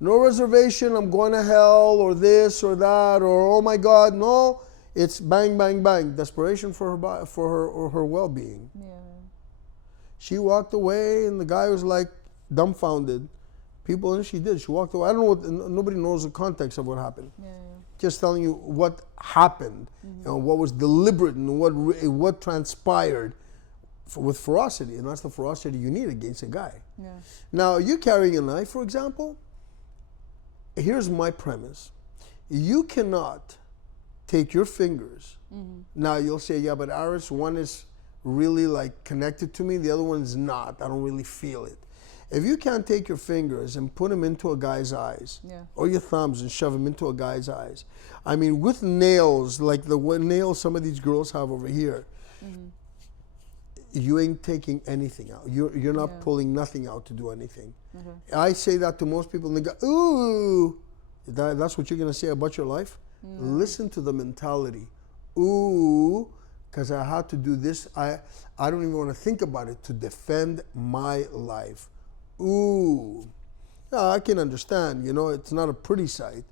No reservation, I'm going to hell, or this or that, or oh my God. No, it's bang, bang, bang. Desperation for her well-being. Yeah. She walked away, and the guy was like dumbfounded. And she did. She walked away. I don't know. Nobody knows the context of what happened. Yeah. Just telling you what happened, what was deliberate, and what transpired with ferocity, and that's the ferocity you need against a guy. Yeah. Now, you carrying a knife, for example. Here's my premise: you cannot take your fingers. Now you'll say, yeah, but Aris, one is really like connected to me, the other one's not. I don't really feel it. If you can't take your fingers and put them into a guy's eyes, or your thumbs and shove them into a guy's eyes, I mean, with nails, like the nails some of these girls have over here, you ain't taking anything out. You're not pulling nothing out to do anything. I say that to most people, and they go, ooh, that's what you're going to say about your life? Listen to the mentality. Ooh, because I had to do this. I don't even want to think about it to defend my life. Ooh. Yeah, I can understand. It's not a pretty sight,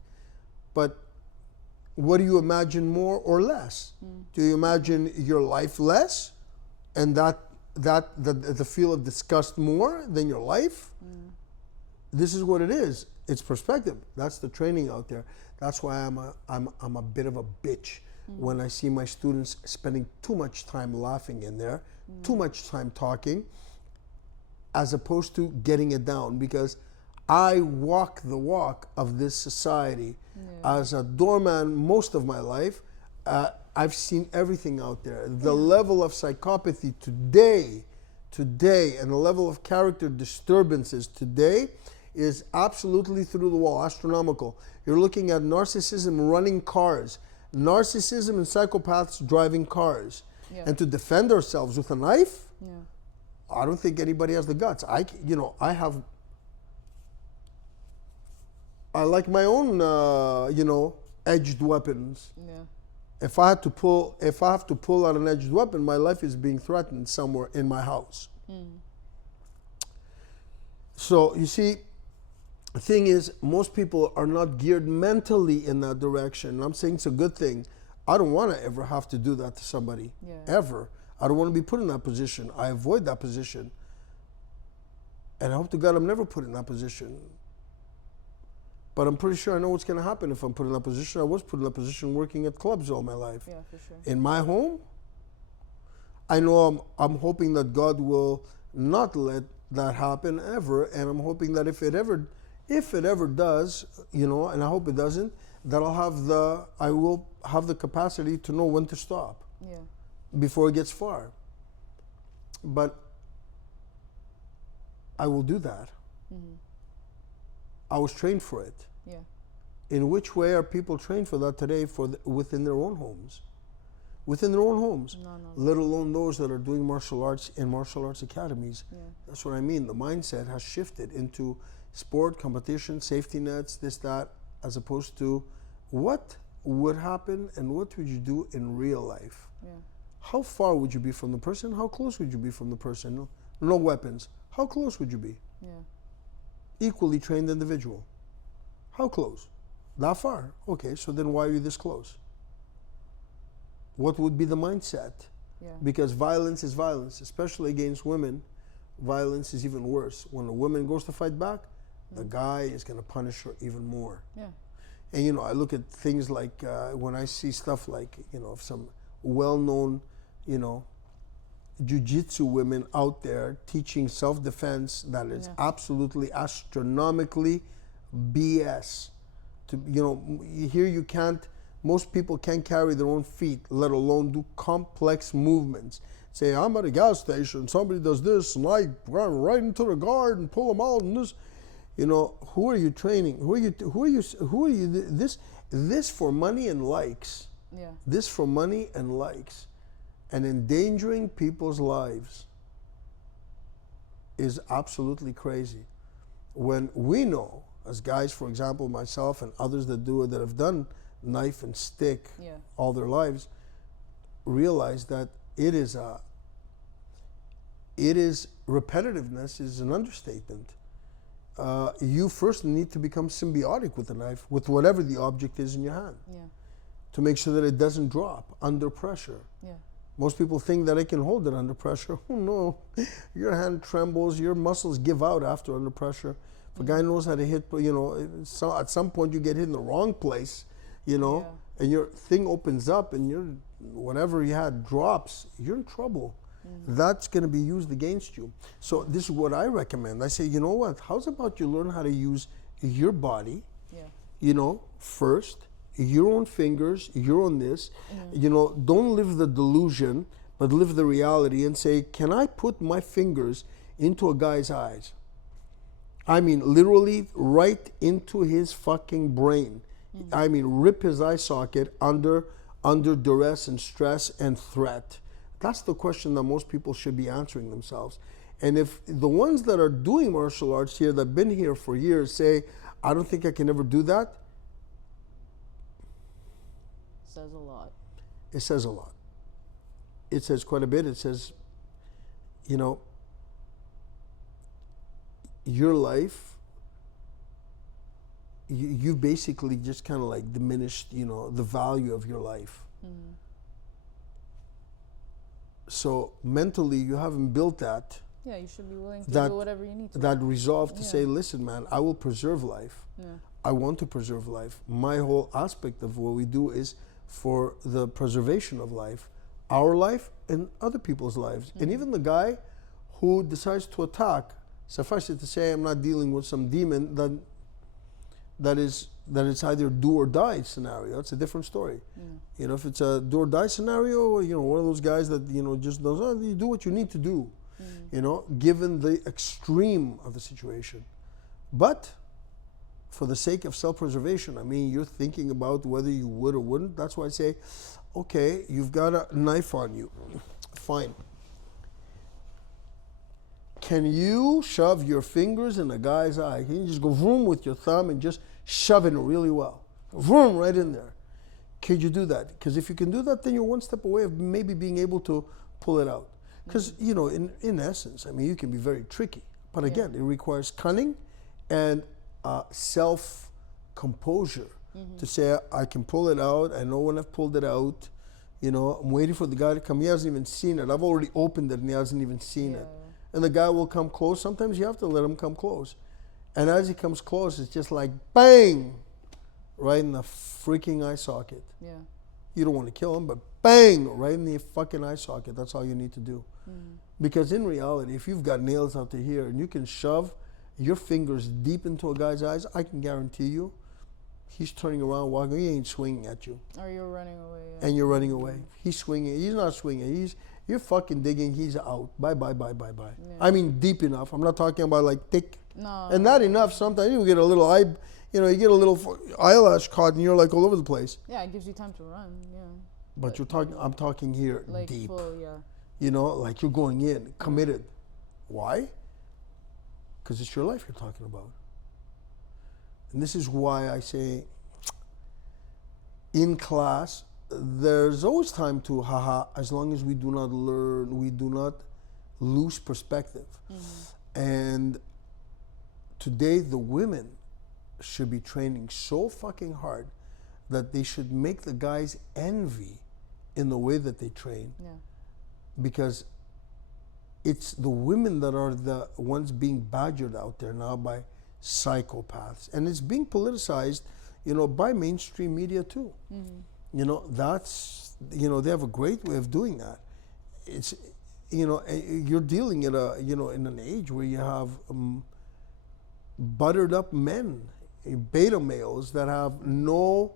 but what do you imagine more or less? Do you imagine your life less, and the feel of disgust more than your life? This is what it is. It's perspective. That's the training out there. That's why I'm a bit of a bitch when I see my students spending too much time laughing in there, too much time talking, as opposed to getting it down, because I walk the walk of this society. As a doorman most of my life, I've seen everything out there. The level of psychopathy today, and the level of character disturbances today is absolutely through the wall, astronomical. You're looking at narcissism running cars, narcissism and psychopaths driving cars. And to defend ourselves with a knife, I don't think anybody has the guts. I like my own, edged weapons. If I have to pull out an edged weapon, my life is being threatened somewhere in my house. So you see, the thing is, most people are not geared mentally in that direction. I'm saying it's a good thing. I don't want to ever have to do that to somebody, ever. I don't want to be put in that position. I avoid that position. And I hope to God I'm never put in that position. But I'm pretty sure I know what's going to happen if I'm put in that position. I was put in that position working at clubs all my life. Yeah, for sure. In my home, I know I'm hoping that God will not let that happen ever. And I'm hoping that if it ever does, and I hope it doesn't, that I will have the capacity to know when to stop. Before it gets far. But I will do that. I was trained for it. In which way are people trained for that today within their own homes? Within their own homes. No. Let alone those that are doing martial arts in martial arts academies. That's what I mean. The mindset has shifted into sport, competition, safety nets, this, that, as opposed to what would happen and what would you do in real life? How far would you be from the person? How close would you be from the person? No weapons. How close would you be? Equally trained individual. How close? That far. Okay, so then why are you this close? What would be the mindset? Because violence is violence, especially against women. Violence is even worse. When a woman goes to fight back, the guy is going to punish her even more. And I look at things like when I see stuff like, of some well-known, jiu-jitsu women out there teaching self-defense that is absolutely astronomically BS. Most people can't carry their own feet, let alone do complex movements. Say, I'm at a gas station, somebody does this, and I run right into the guard and pull them out, and this. Who are you training? Who are you? This for money and likes. This for money and likes, and endangering people's lives is absolutely crazy. When we know, as guys, for example, myself and others that do it, that have done knife and stick all their lives, realize that it is repetitiveness is an understatement. You first need to become symbiotic with the knife, with whatever the object is in your hand, to make sure that it doesn't drop under pressure. Most people think that I can hold it under pressure. Oh no, your hand trembles, your muscles give out after under pressure. If a guy knows how to hit, at some point you get hit in the wrong place, and your thing opens up and whatever you had drops, you're in trouble. That's going to be used against you. So this is what I recommend. I say, you know what? How's about you learn how to use your body, first, your own fingers, your own this. Don't live the delusion, but live the reality and say, can I put my fingers into a guy's eyes? I mean, literally right into his fucking brain. I mean, rip his eye socket under duress and stress and threat. That's the question that most people should be answering themselves. And if the ones that are doing martial arts here, that have been here for years, say, I don't think I can ever do that, says a lot. It says a lot. It says quite a bit. It says, your life you basically just kind of like diminished, the value of your life. Mm-hmm. So mentally, you haven't built that. Yeah, you should be willing to That- do whatever you need to. That resolve to Yeah. say, listen, man, I will preserve life. Yeah. I want to preserve life. My whole aspect of what we do is for the preservation of life, our life and other people's lives. And even the guy who decides to attack, suffice it to say, I'm not dealing with some demon that it's either do or die scenario. It's a different story. Yeah. If it's a do or die scenario, one of those guys that just does, you do what you need to do. Given the extreme of the situation. But for the sake of self-preservation, I mean, you're thinking about whether you would or wouldn't. That's why I say, okay, you've got a knife on you. Fine. Can you shove your fingers in a guy's eye? Can you just go vroom with your thumb and just shove it really well? Vroom, right in there. Could you do that? Because if you can do that, then you're one step away of maybe being able to pull it out. Because, in essence, I mean, you can be very tricky. But again, it requires cunning and self-composure to say, I can pull it out. I know when I've pulled it out. I'm waiting for the guy to come. He hasn't even seen it. I've already opened it and he hasn't even seen it. And the guy will come close. Sometimes you have to let him come close. And as he comes close, it's just like bang, right in the freaking eye socket. Yeah. You don't want to kill him, but bang, right in the fucking eye socket. That's all you need to do. Because in reality, if you've got nails out to here and you can shove your fingers deep into a guy's eyes, I can guarantee you, he's turning around, walking, he ain't swinging at you. Or you're running away. Yeah. And you're running away. He's swinging, he's not swinging, you're fucking digging, he's out. Bye. Yeah. I mean, deep enough. I'm not talking about like thick. No. And not enough. Sometimes you get a little you get a little eyelash caught and you're like all over the place. Yeah, it gives you time to run. Yeah. But I'm talking here Like deep. full, yeah. Like you're going in, committed. Why? Because it's your life you're talking about. And this is why I say in class, there's always time to as long as we do not learn, we do not lose perspective. And today the women should be training so fucking hard that they should make the guys envy in the way that they train. Yeah. Because it's the women that are the ones being badgered out there now by psychopaths. And it's being politicized, by mainstream media too. That's, they have a great way of doing that. It's, you're dealing in in an age where you have buttered up men, beta males that have no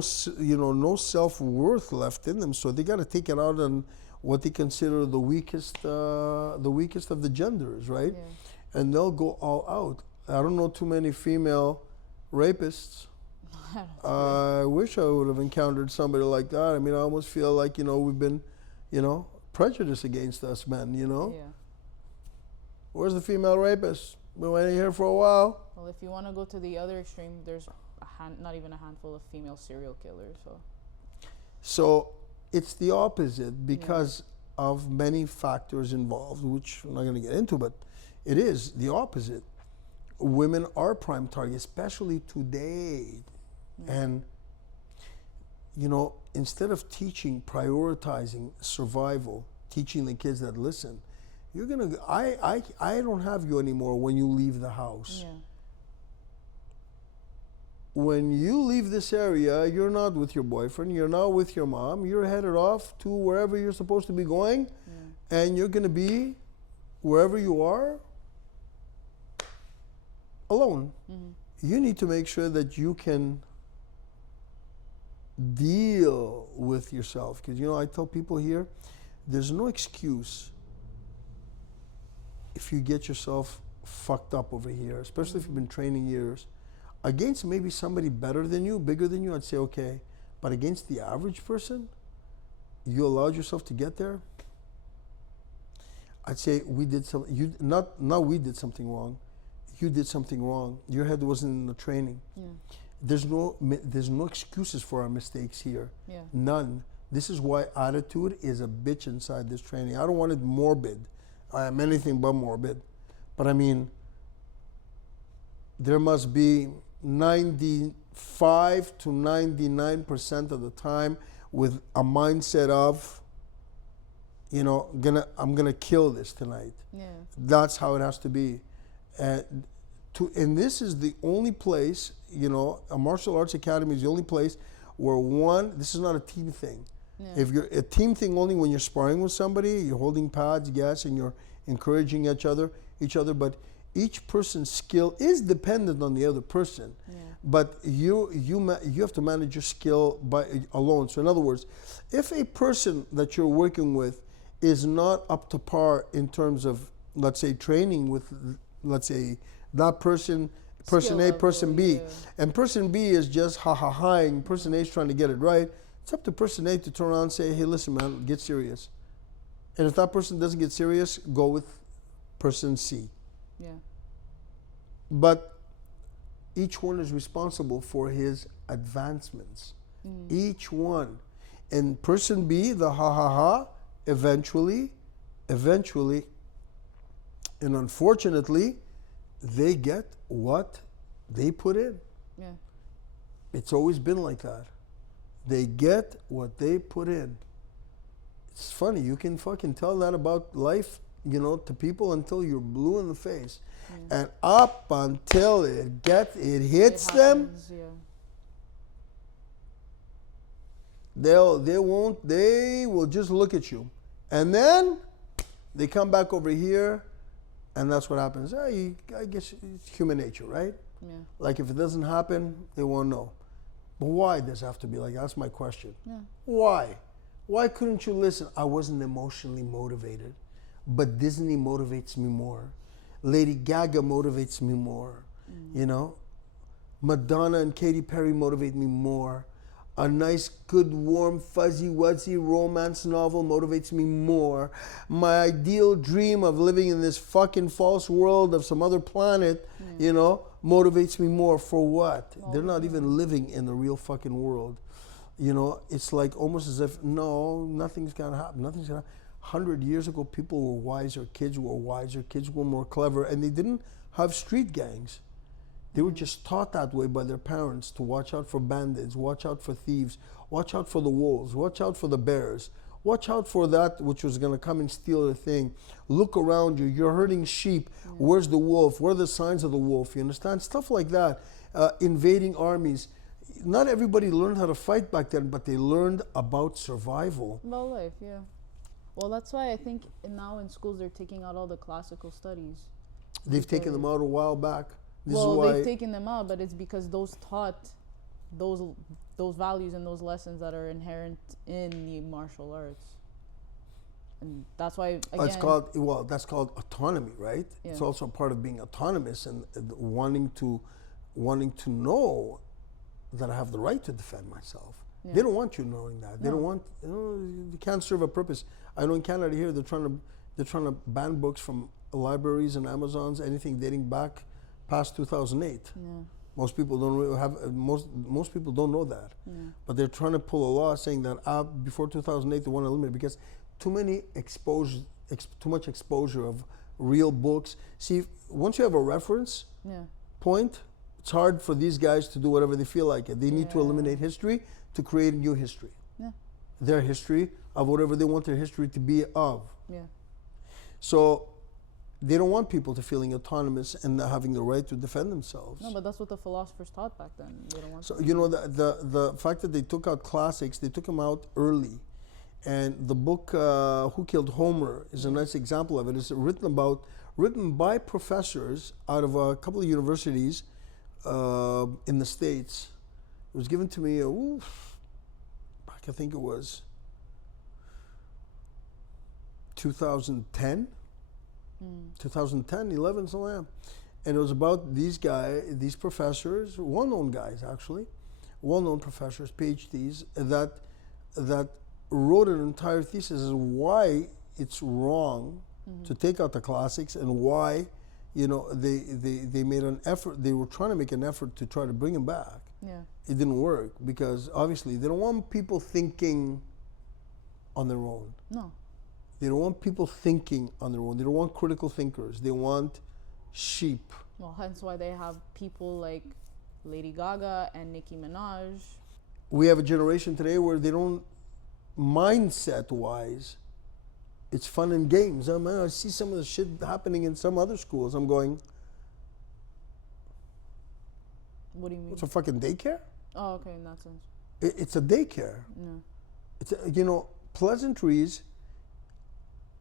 self-worth left in them. So they got to take it out on what they consider the weakest of the genders, right? Yeah. And they'll go all out. I don't know too many female rapists. I wish I would have encountered somebody like that. I mean, I almost feel like, we've been, prejudiced against us men, Yeah. Where's the female rapist? Been waiting here for a while. Well, if you want to go to the other extreme, there's not even a handful of female serial killers. So it's the opposite because of many factors involved, which I'm not going to get into, but it is the opposite. Women are prime targets, especially today. And, instead of prioritizing survival, teaching the kids that, listen, you're going to, I don't have you anymore when you leave the house. Yeah. When you leave this area, you're not with your boyfriend, you're not with your mom, you're headed off to wherever you're supposed to be going, and you're going to be wherever you are alone. You need to make sure that you can deal with yourself. Because, I tell people here, there's no excuse if you get yourself fucked up over here, especially if you've been training years. Against maybe somebody better than you, bigger than you, I'd say okay. But against the average person, you allowed yourself to get there. I'd say we did something. We did something wrong. You did something wrong. Your head wasn't in the training. Yeah. There's no excuses for our mistakes here. Yeah. None. This is why attitude is a bitch inside this training. I don't want it morbid. I am anything but morbid. But I mean, there must be 95 to 99% of the time with a mindset of, I'm gonna kill this tonight. Yeah. That's how it has to be. And and this is the only place, a martial arts academy is the only place where this is not a team thing. Yeah. If you're a team thing only when you're sparring with somebody, you're holding pads, yes, and you're encouraging each other, but each person's skill is dependent on the other person. Yeah. But you have to manage your skill alone. So in other words, if a person that you're working with is not up to par in terms of, let's say, training with, let's say, that person Skill A, level, person B, yeah. and person B is just ha-ha-haing, person A is trying to get it right, it's up to person A to turn around and say, hey, listen, man, get serious. And if that person doesn't get serious, go with person C. Yeah. But each one is responsible for his advancements. Each one. And person B, the ha-ha-ha, eventually, and unfortunately, they get what they put in. Yeah. It's always been like that. They get what they put in. It's funny, you can fucking tell that about life, to people until you're blue in the face. And up until it hits them, happens, yeah. they will just look at you. And then they come back over here, and that's what happens. I guess it's human nature, right? Yeah. Like if it doesn't happen, they won't know. But why does it have to be like that? That's my question. Yeah. Why? Why couldn't you listen? I wasn't emotionally motivated, but Disney motivates me more. Lady Gaga motivates me more. Madonna and Katy Perry motivate me more. A nice, good, warm, fuzzy, wuzzy romance novel motivates me more. My ideal dream of living in this fucking false world of some other planet, motivates me more. For what? They're not even living in the real fucking world. It's like almost as if, no, nothing's gonna happen. 100 years ago, people were wiser, kids were more clever, and they didn't have street gangs. They were just taught that way by their parents to watch out for bandits, watch out for thieves, watch out for the wolves, watch out for the bears, watch out for that which was going to come and steal the thing. Look around you. You're herding sheep. Where's the wolf? Where are the signs of the wolf? You understand? Stuff like that. Invading armies. Not everybody learned how to fight back then, but they learned about survival. About life, yeah. Well, that's why I think now in schools they're taking out all the classical studies. They've taken them out a while back. They've taken them out, but it's because those taught those values and those lessons that are inherent in the martial arts, and that's why again, that's called autonomy, right? Yeah. It's also part of being autonomous and wanting to know that I have the right to defend myself. Yeah. They don't want you knowing that. They don't want you can't serve a purpose. I know in Canada here they're trying to ban books from libraries and Amazons, anything dating back past 2008. Yeah. Most people don't really most people don't know that. Yeah. But they're trying to pull a law saying that before 2008 they want to eliminate it because too much exposure of real books. See, once you have a reference point, it's hard for these guys to do whatever they feel like it. They need to eliminate history to create a new history. Yeah. Their history of whatever they want their history to be of. Yeah. So they don't want people to feeling autonomous and having the right to defend themselves. No, but that's what the philosophers taught back then. They don't want. So the fact that they took out classics, they took them out early, and the book "Who Killed Homer" is a nice example of it. It's written by professors out of a couple of universities in the States. It was given to me. I think it was 2010. 2010, 11, something like that. And it was about these professors, well-known guys actually, well-known professors, PhDs, that wrote an entire thesis as why it's wrong to take out the classics and why, they made an effort. They were trying to make an effort to try to bring them back. Yeah. It didn't work because obviously they don't want people thinking on their own. No. They don't want people thinking on their own. They don't want critical thinkers. They want sheep. Well, hence why they have people like Lady Gaga and Nicki Minaj. We have a generation today where they don't, mindset wise, it's fun and games. I see some of the shit happening in some other schools. I'm going, What do you mean? it's a fucking daycare? Oh, okay, in that sense. It's a daycare. No. It's pleasantries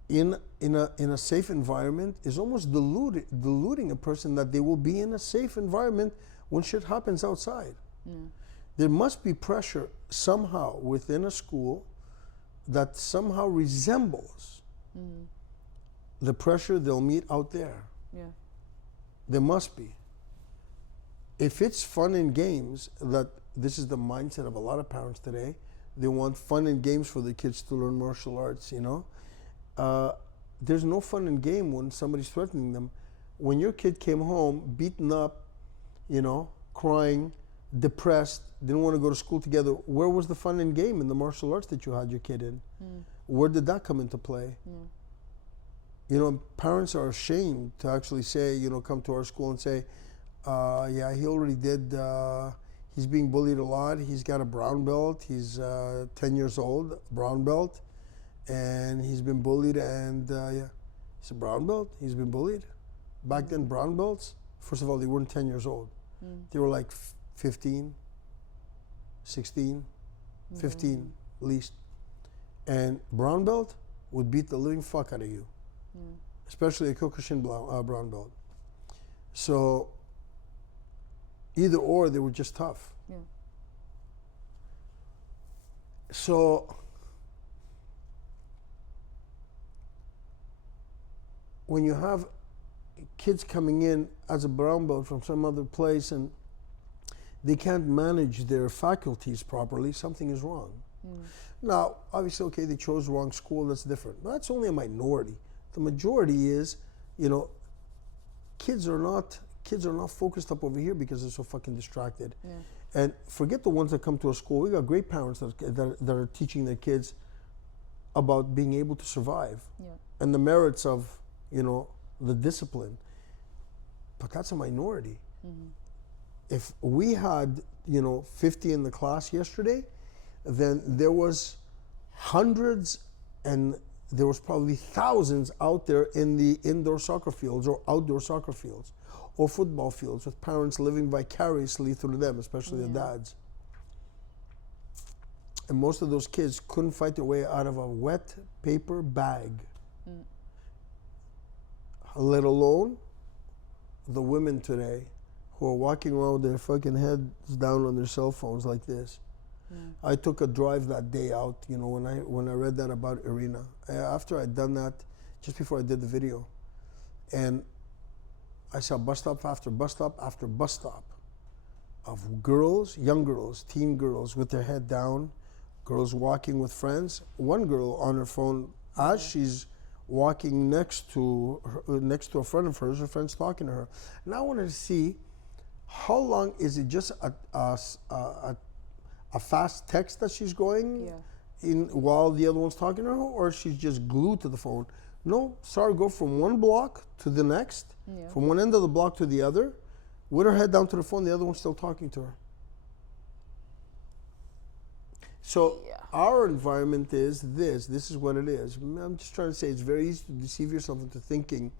in a safe environment is almost deluding a person that they will be in a safe environment when shit happens outside. No. There must be pressure somehow within a school that somehow resembles the pressure they'll meet out there. Yeah. There must be. If it's fun and games, that this is the mindset of a lot of parents today. They want fun and games for their kids to learn martial arts, There's no fun and game when somebody's threatening them. When your kid came home beaten up, crying, depressed, didn't want to go to school together, where was the fun and game in the martial arts that you had your kid in? Where did that come into play? Parents are ashamed to actually say, come to our school and say, yeah, he already did, he's being bullied a lot, he's got a brown belt, he's 10 years old, brown belt, and he's been bullied, and yeah, he's a brown belt, he's been bullied. Back then, brown belts, first of all, they weren't 10 years old. They were like 15, 16, 15 at least. And brown belt would beat the living fuck out of you, especially a Kyokushin brown belt. So either or, they were just tough. Yeah. So when you have kids coming in as a brown belt from some other place and they can't manage their faculties properly, something is wrong. Now, obviously, okay, they chose wrong school, that's different. But that's only a minority. The majority is, kids are not focused up over here because they're so fucking distracted. Yeah. And forget the ones that come to our school. We got great parents that are teaching their kids about being able to survive and the merits of, the discipline. But that's a minority. If we had, 50 in the class yesterday, then there was hundreds and there was probably thousands out there in the indoor soccer fields or outdoor soccer fields or football fields with parents living vicariously through them, especially the dads. And most of those kids couldn't fight their way out of a wet paper bag, let alone the women today who are walking around with their fucking heads down on their cell phones like this. I took a drive that day out, when I read that about Irina. After I'd done that, just before I did the video, and I saw bus stop after bus stop after bus stop of girls, young girls, teen girls with their head down, girls walking with friends. One girl on her phone as she's walking next to a friend of hers, her friend's talking to her. And I wanted to see how long is it just a fast text that she's going in while the other one's talking to her, or she's just glued to the phone. No, saw her go from one block to the next, from one end of the block to the other, with her head down to the phone, the other one's still talking to her. So our environment is this is what it is. I'm just trying to say it's very easy to deceive yourself into thinking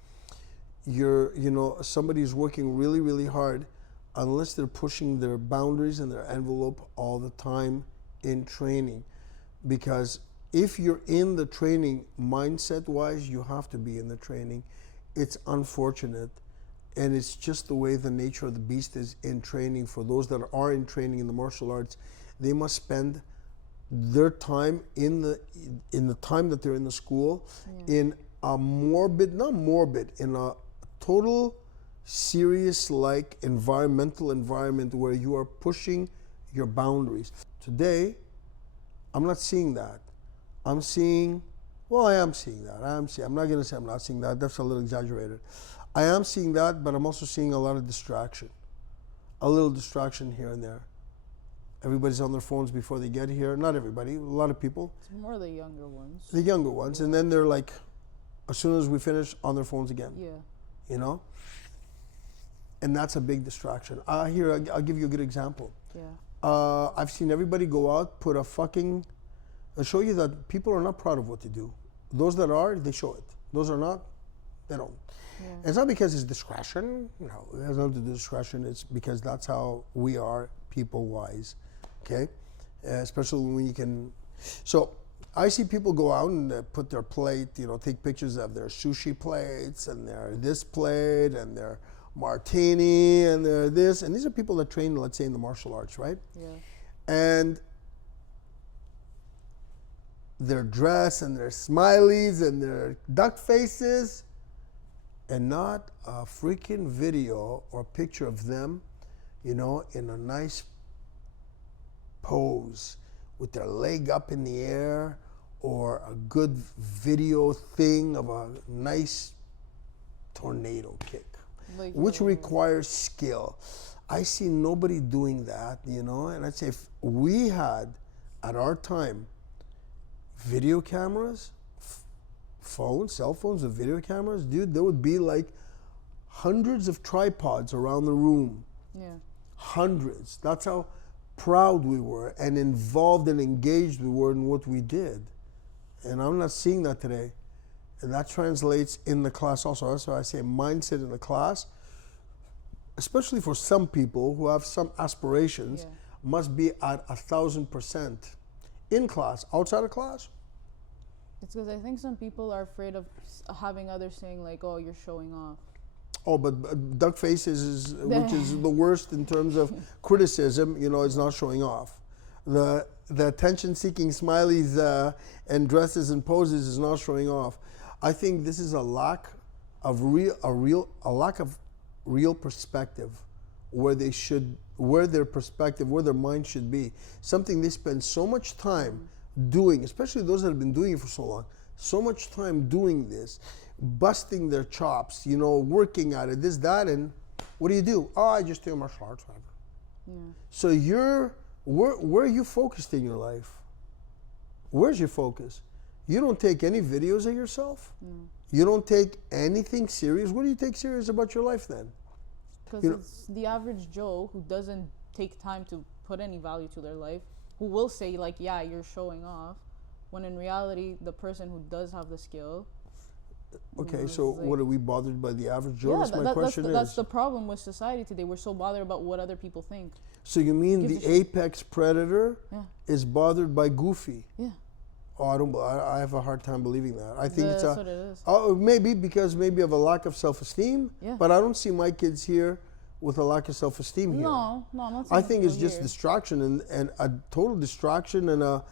somebody's working really, really hard unless they're pushing their boundaries and their envelope all the time in training. Because if you're in the training mindset-wise, you have to be in the training. It's unfortunate, and it's just the way the nature of the beast is in training. For those that are in training in the martial arts, they must spend their time in the time that they're in the school in a in a total serious environmental environment where you are pushing your boundaries. Today, I'm not seeing that. I am seeing that. I'm not going to say I'm not seeing that. That's a little exaggerated. I am seeing that, but I'm also seeing a lot of distraction. A little distraction here and there. Everybody's on their phones before they get here. Not everybody, a lot of people. It's more the younger ones. The younger ones. And then they're like, as soon as we finish, on their phones again. Yeah. and that's a big distraction. I'll give you a good example. Yeah. I've seen everybody go out, put a fucking, show you that people are not proud of what they do. Those that are, they show it. Those are not, they don't. Yeah. And it's not because it's discretion. No, it has nothing to do with discretion. It's because that's how we are, people-wise. Okay, especially when you can. So I see people go out and put their plate, take pictures of their sushi plates and their this plate and their martini and their this. And these are people that train, let's say, in the martial arts, right? Yeah. And their dress and their smileys and their duck faces, and not a freaking video or picture of them, in a nice pose with their leg up in the air, or a good video thing of a nice tornado kick, Like, which requires skill. I see nobody doing that, and I'd say if we had, at our time, video cameras, phones, cell phones with video cameras, dude, there would be like hundreds of tripods around the room. Yeah. Hundreds. That's how proud we were and involved and engaged we were in what we did. And I'm not seeing that today. And that translates in the class also. That's why I say mindset in the class, especially for some people who have some aspirations, Yeah. must be at 1,000% in class. Outside of class, It's because I think some people are afraid of having others saying like, "Oh, you're showing off." oh, but duck faces is which is the worst in terms of criticism. It's not showing off. The attention-seeking smileys and dresses and poses is not showing off. I think this is a lack of real perspective, where their mind should be. Something they spend so much time doing, especially those that have been doing it for so long, so much time doing this, busting their chops, working at it, this, that, and what do? Oh, I just do martial arts, whatever. Yeah. So where are you focused in your life? Where's your focus? You don't take any videos of yourself? You don't take anything serious? What do you take serious about your life then? Because it's the average Joe who doesn't take time to put any value to their life, who will say like, yeah, you're showing off, when in reality, the person who does have the skill. Okay, so like, what, are we bothered by the average Joe? Yeah, That's my question that's the problem with society today. We're so bothered about what other people think. So you mean Gives the a shit. apex predator Yeah. is bothered by Goofy? Yeah. Oh, I have a hard time believing that. I think That's it's what it is. maybe because of a lack of self-esteem. Yeah. But I don't see my kids here with a lack of self-esteem here. No, I'm not saying I think it's people just here. distraction and a total distraction and a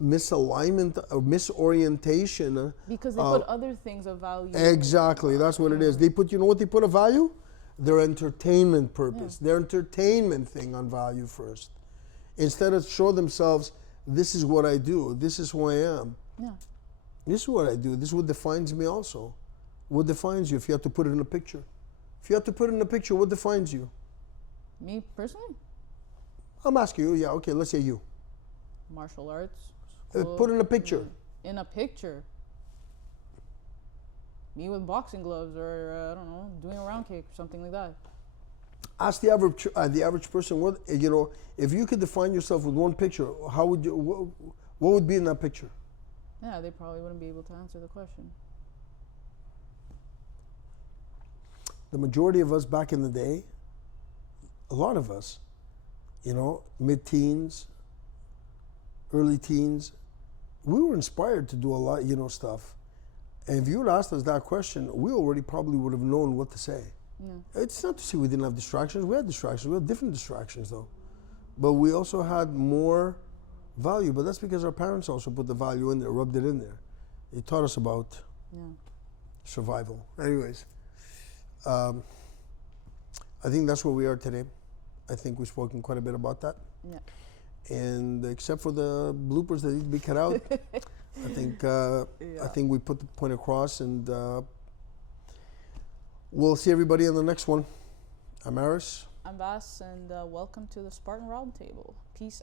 misalignment, a misorientation. Because they put other things of value. Exactly, that's what it is. They put, what they put a value? Their entertainment purpose, their entertainment thing on value first. Instead of show themselves, this is what I do, this is who I am. Yeah. This is what I do, this is what defines me also. What defines you if you have to put it in a picture? If you have to put it in a picture, what defines you? Me personally, I'm asking you, yeah, okay, let's say you. martial arts. Put in a picture. In a picture. Me with boxing gloves, or I don't know, doing a round kick or something like that. Ask the average person, what, if you could define yourself with one picture, how would you, what would be in that picture? Yeah, they probably wouldn't be able to answer the question. The majority of us back in the day, a lot of us, mid-teens, early teens, we were inspired to do a lot, stuff. And if you had asked us that question, we already probably would have known what to say. Yeah. It's not to say we didn't have distractions. We had distractions. We had different distractions, though. But we also had more value. But that's because our parents also put the value in there, rubbed it in there. They taught us about survival. Anyways, I think that's where we are today. I think we've spoken quite a bit about that. Yeah. And except for the bloopers that need to be cut out, I think we put the point across, and we'll see everybody in the next one. I'm Aris. I'm Vass, and welcome to the Spartan Roundtable. Peace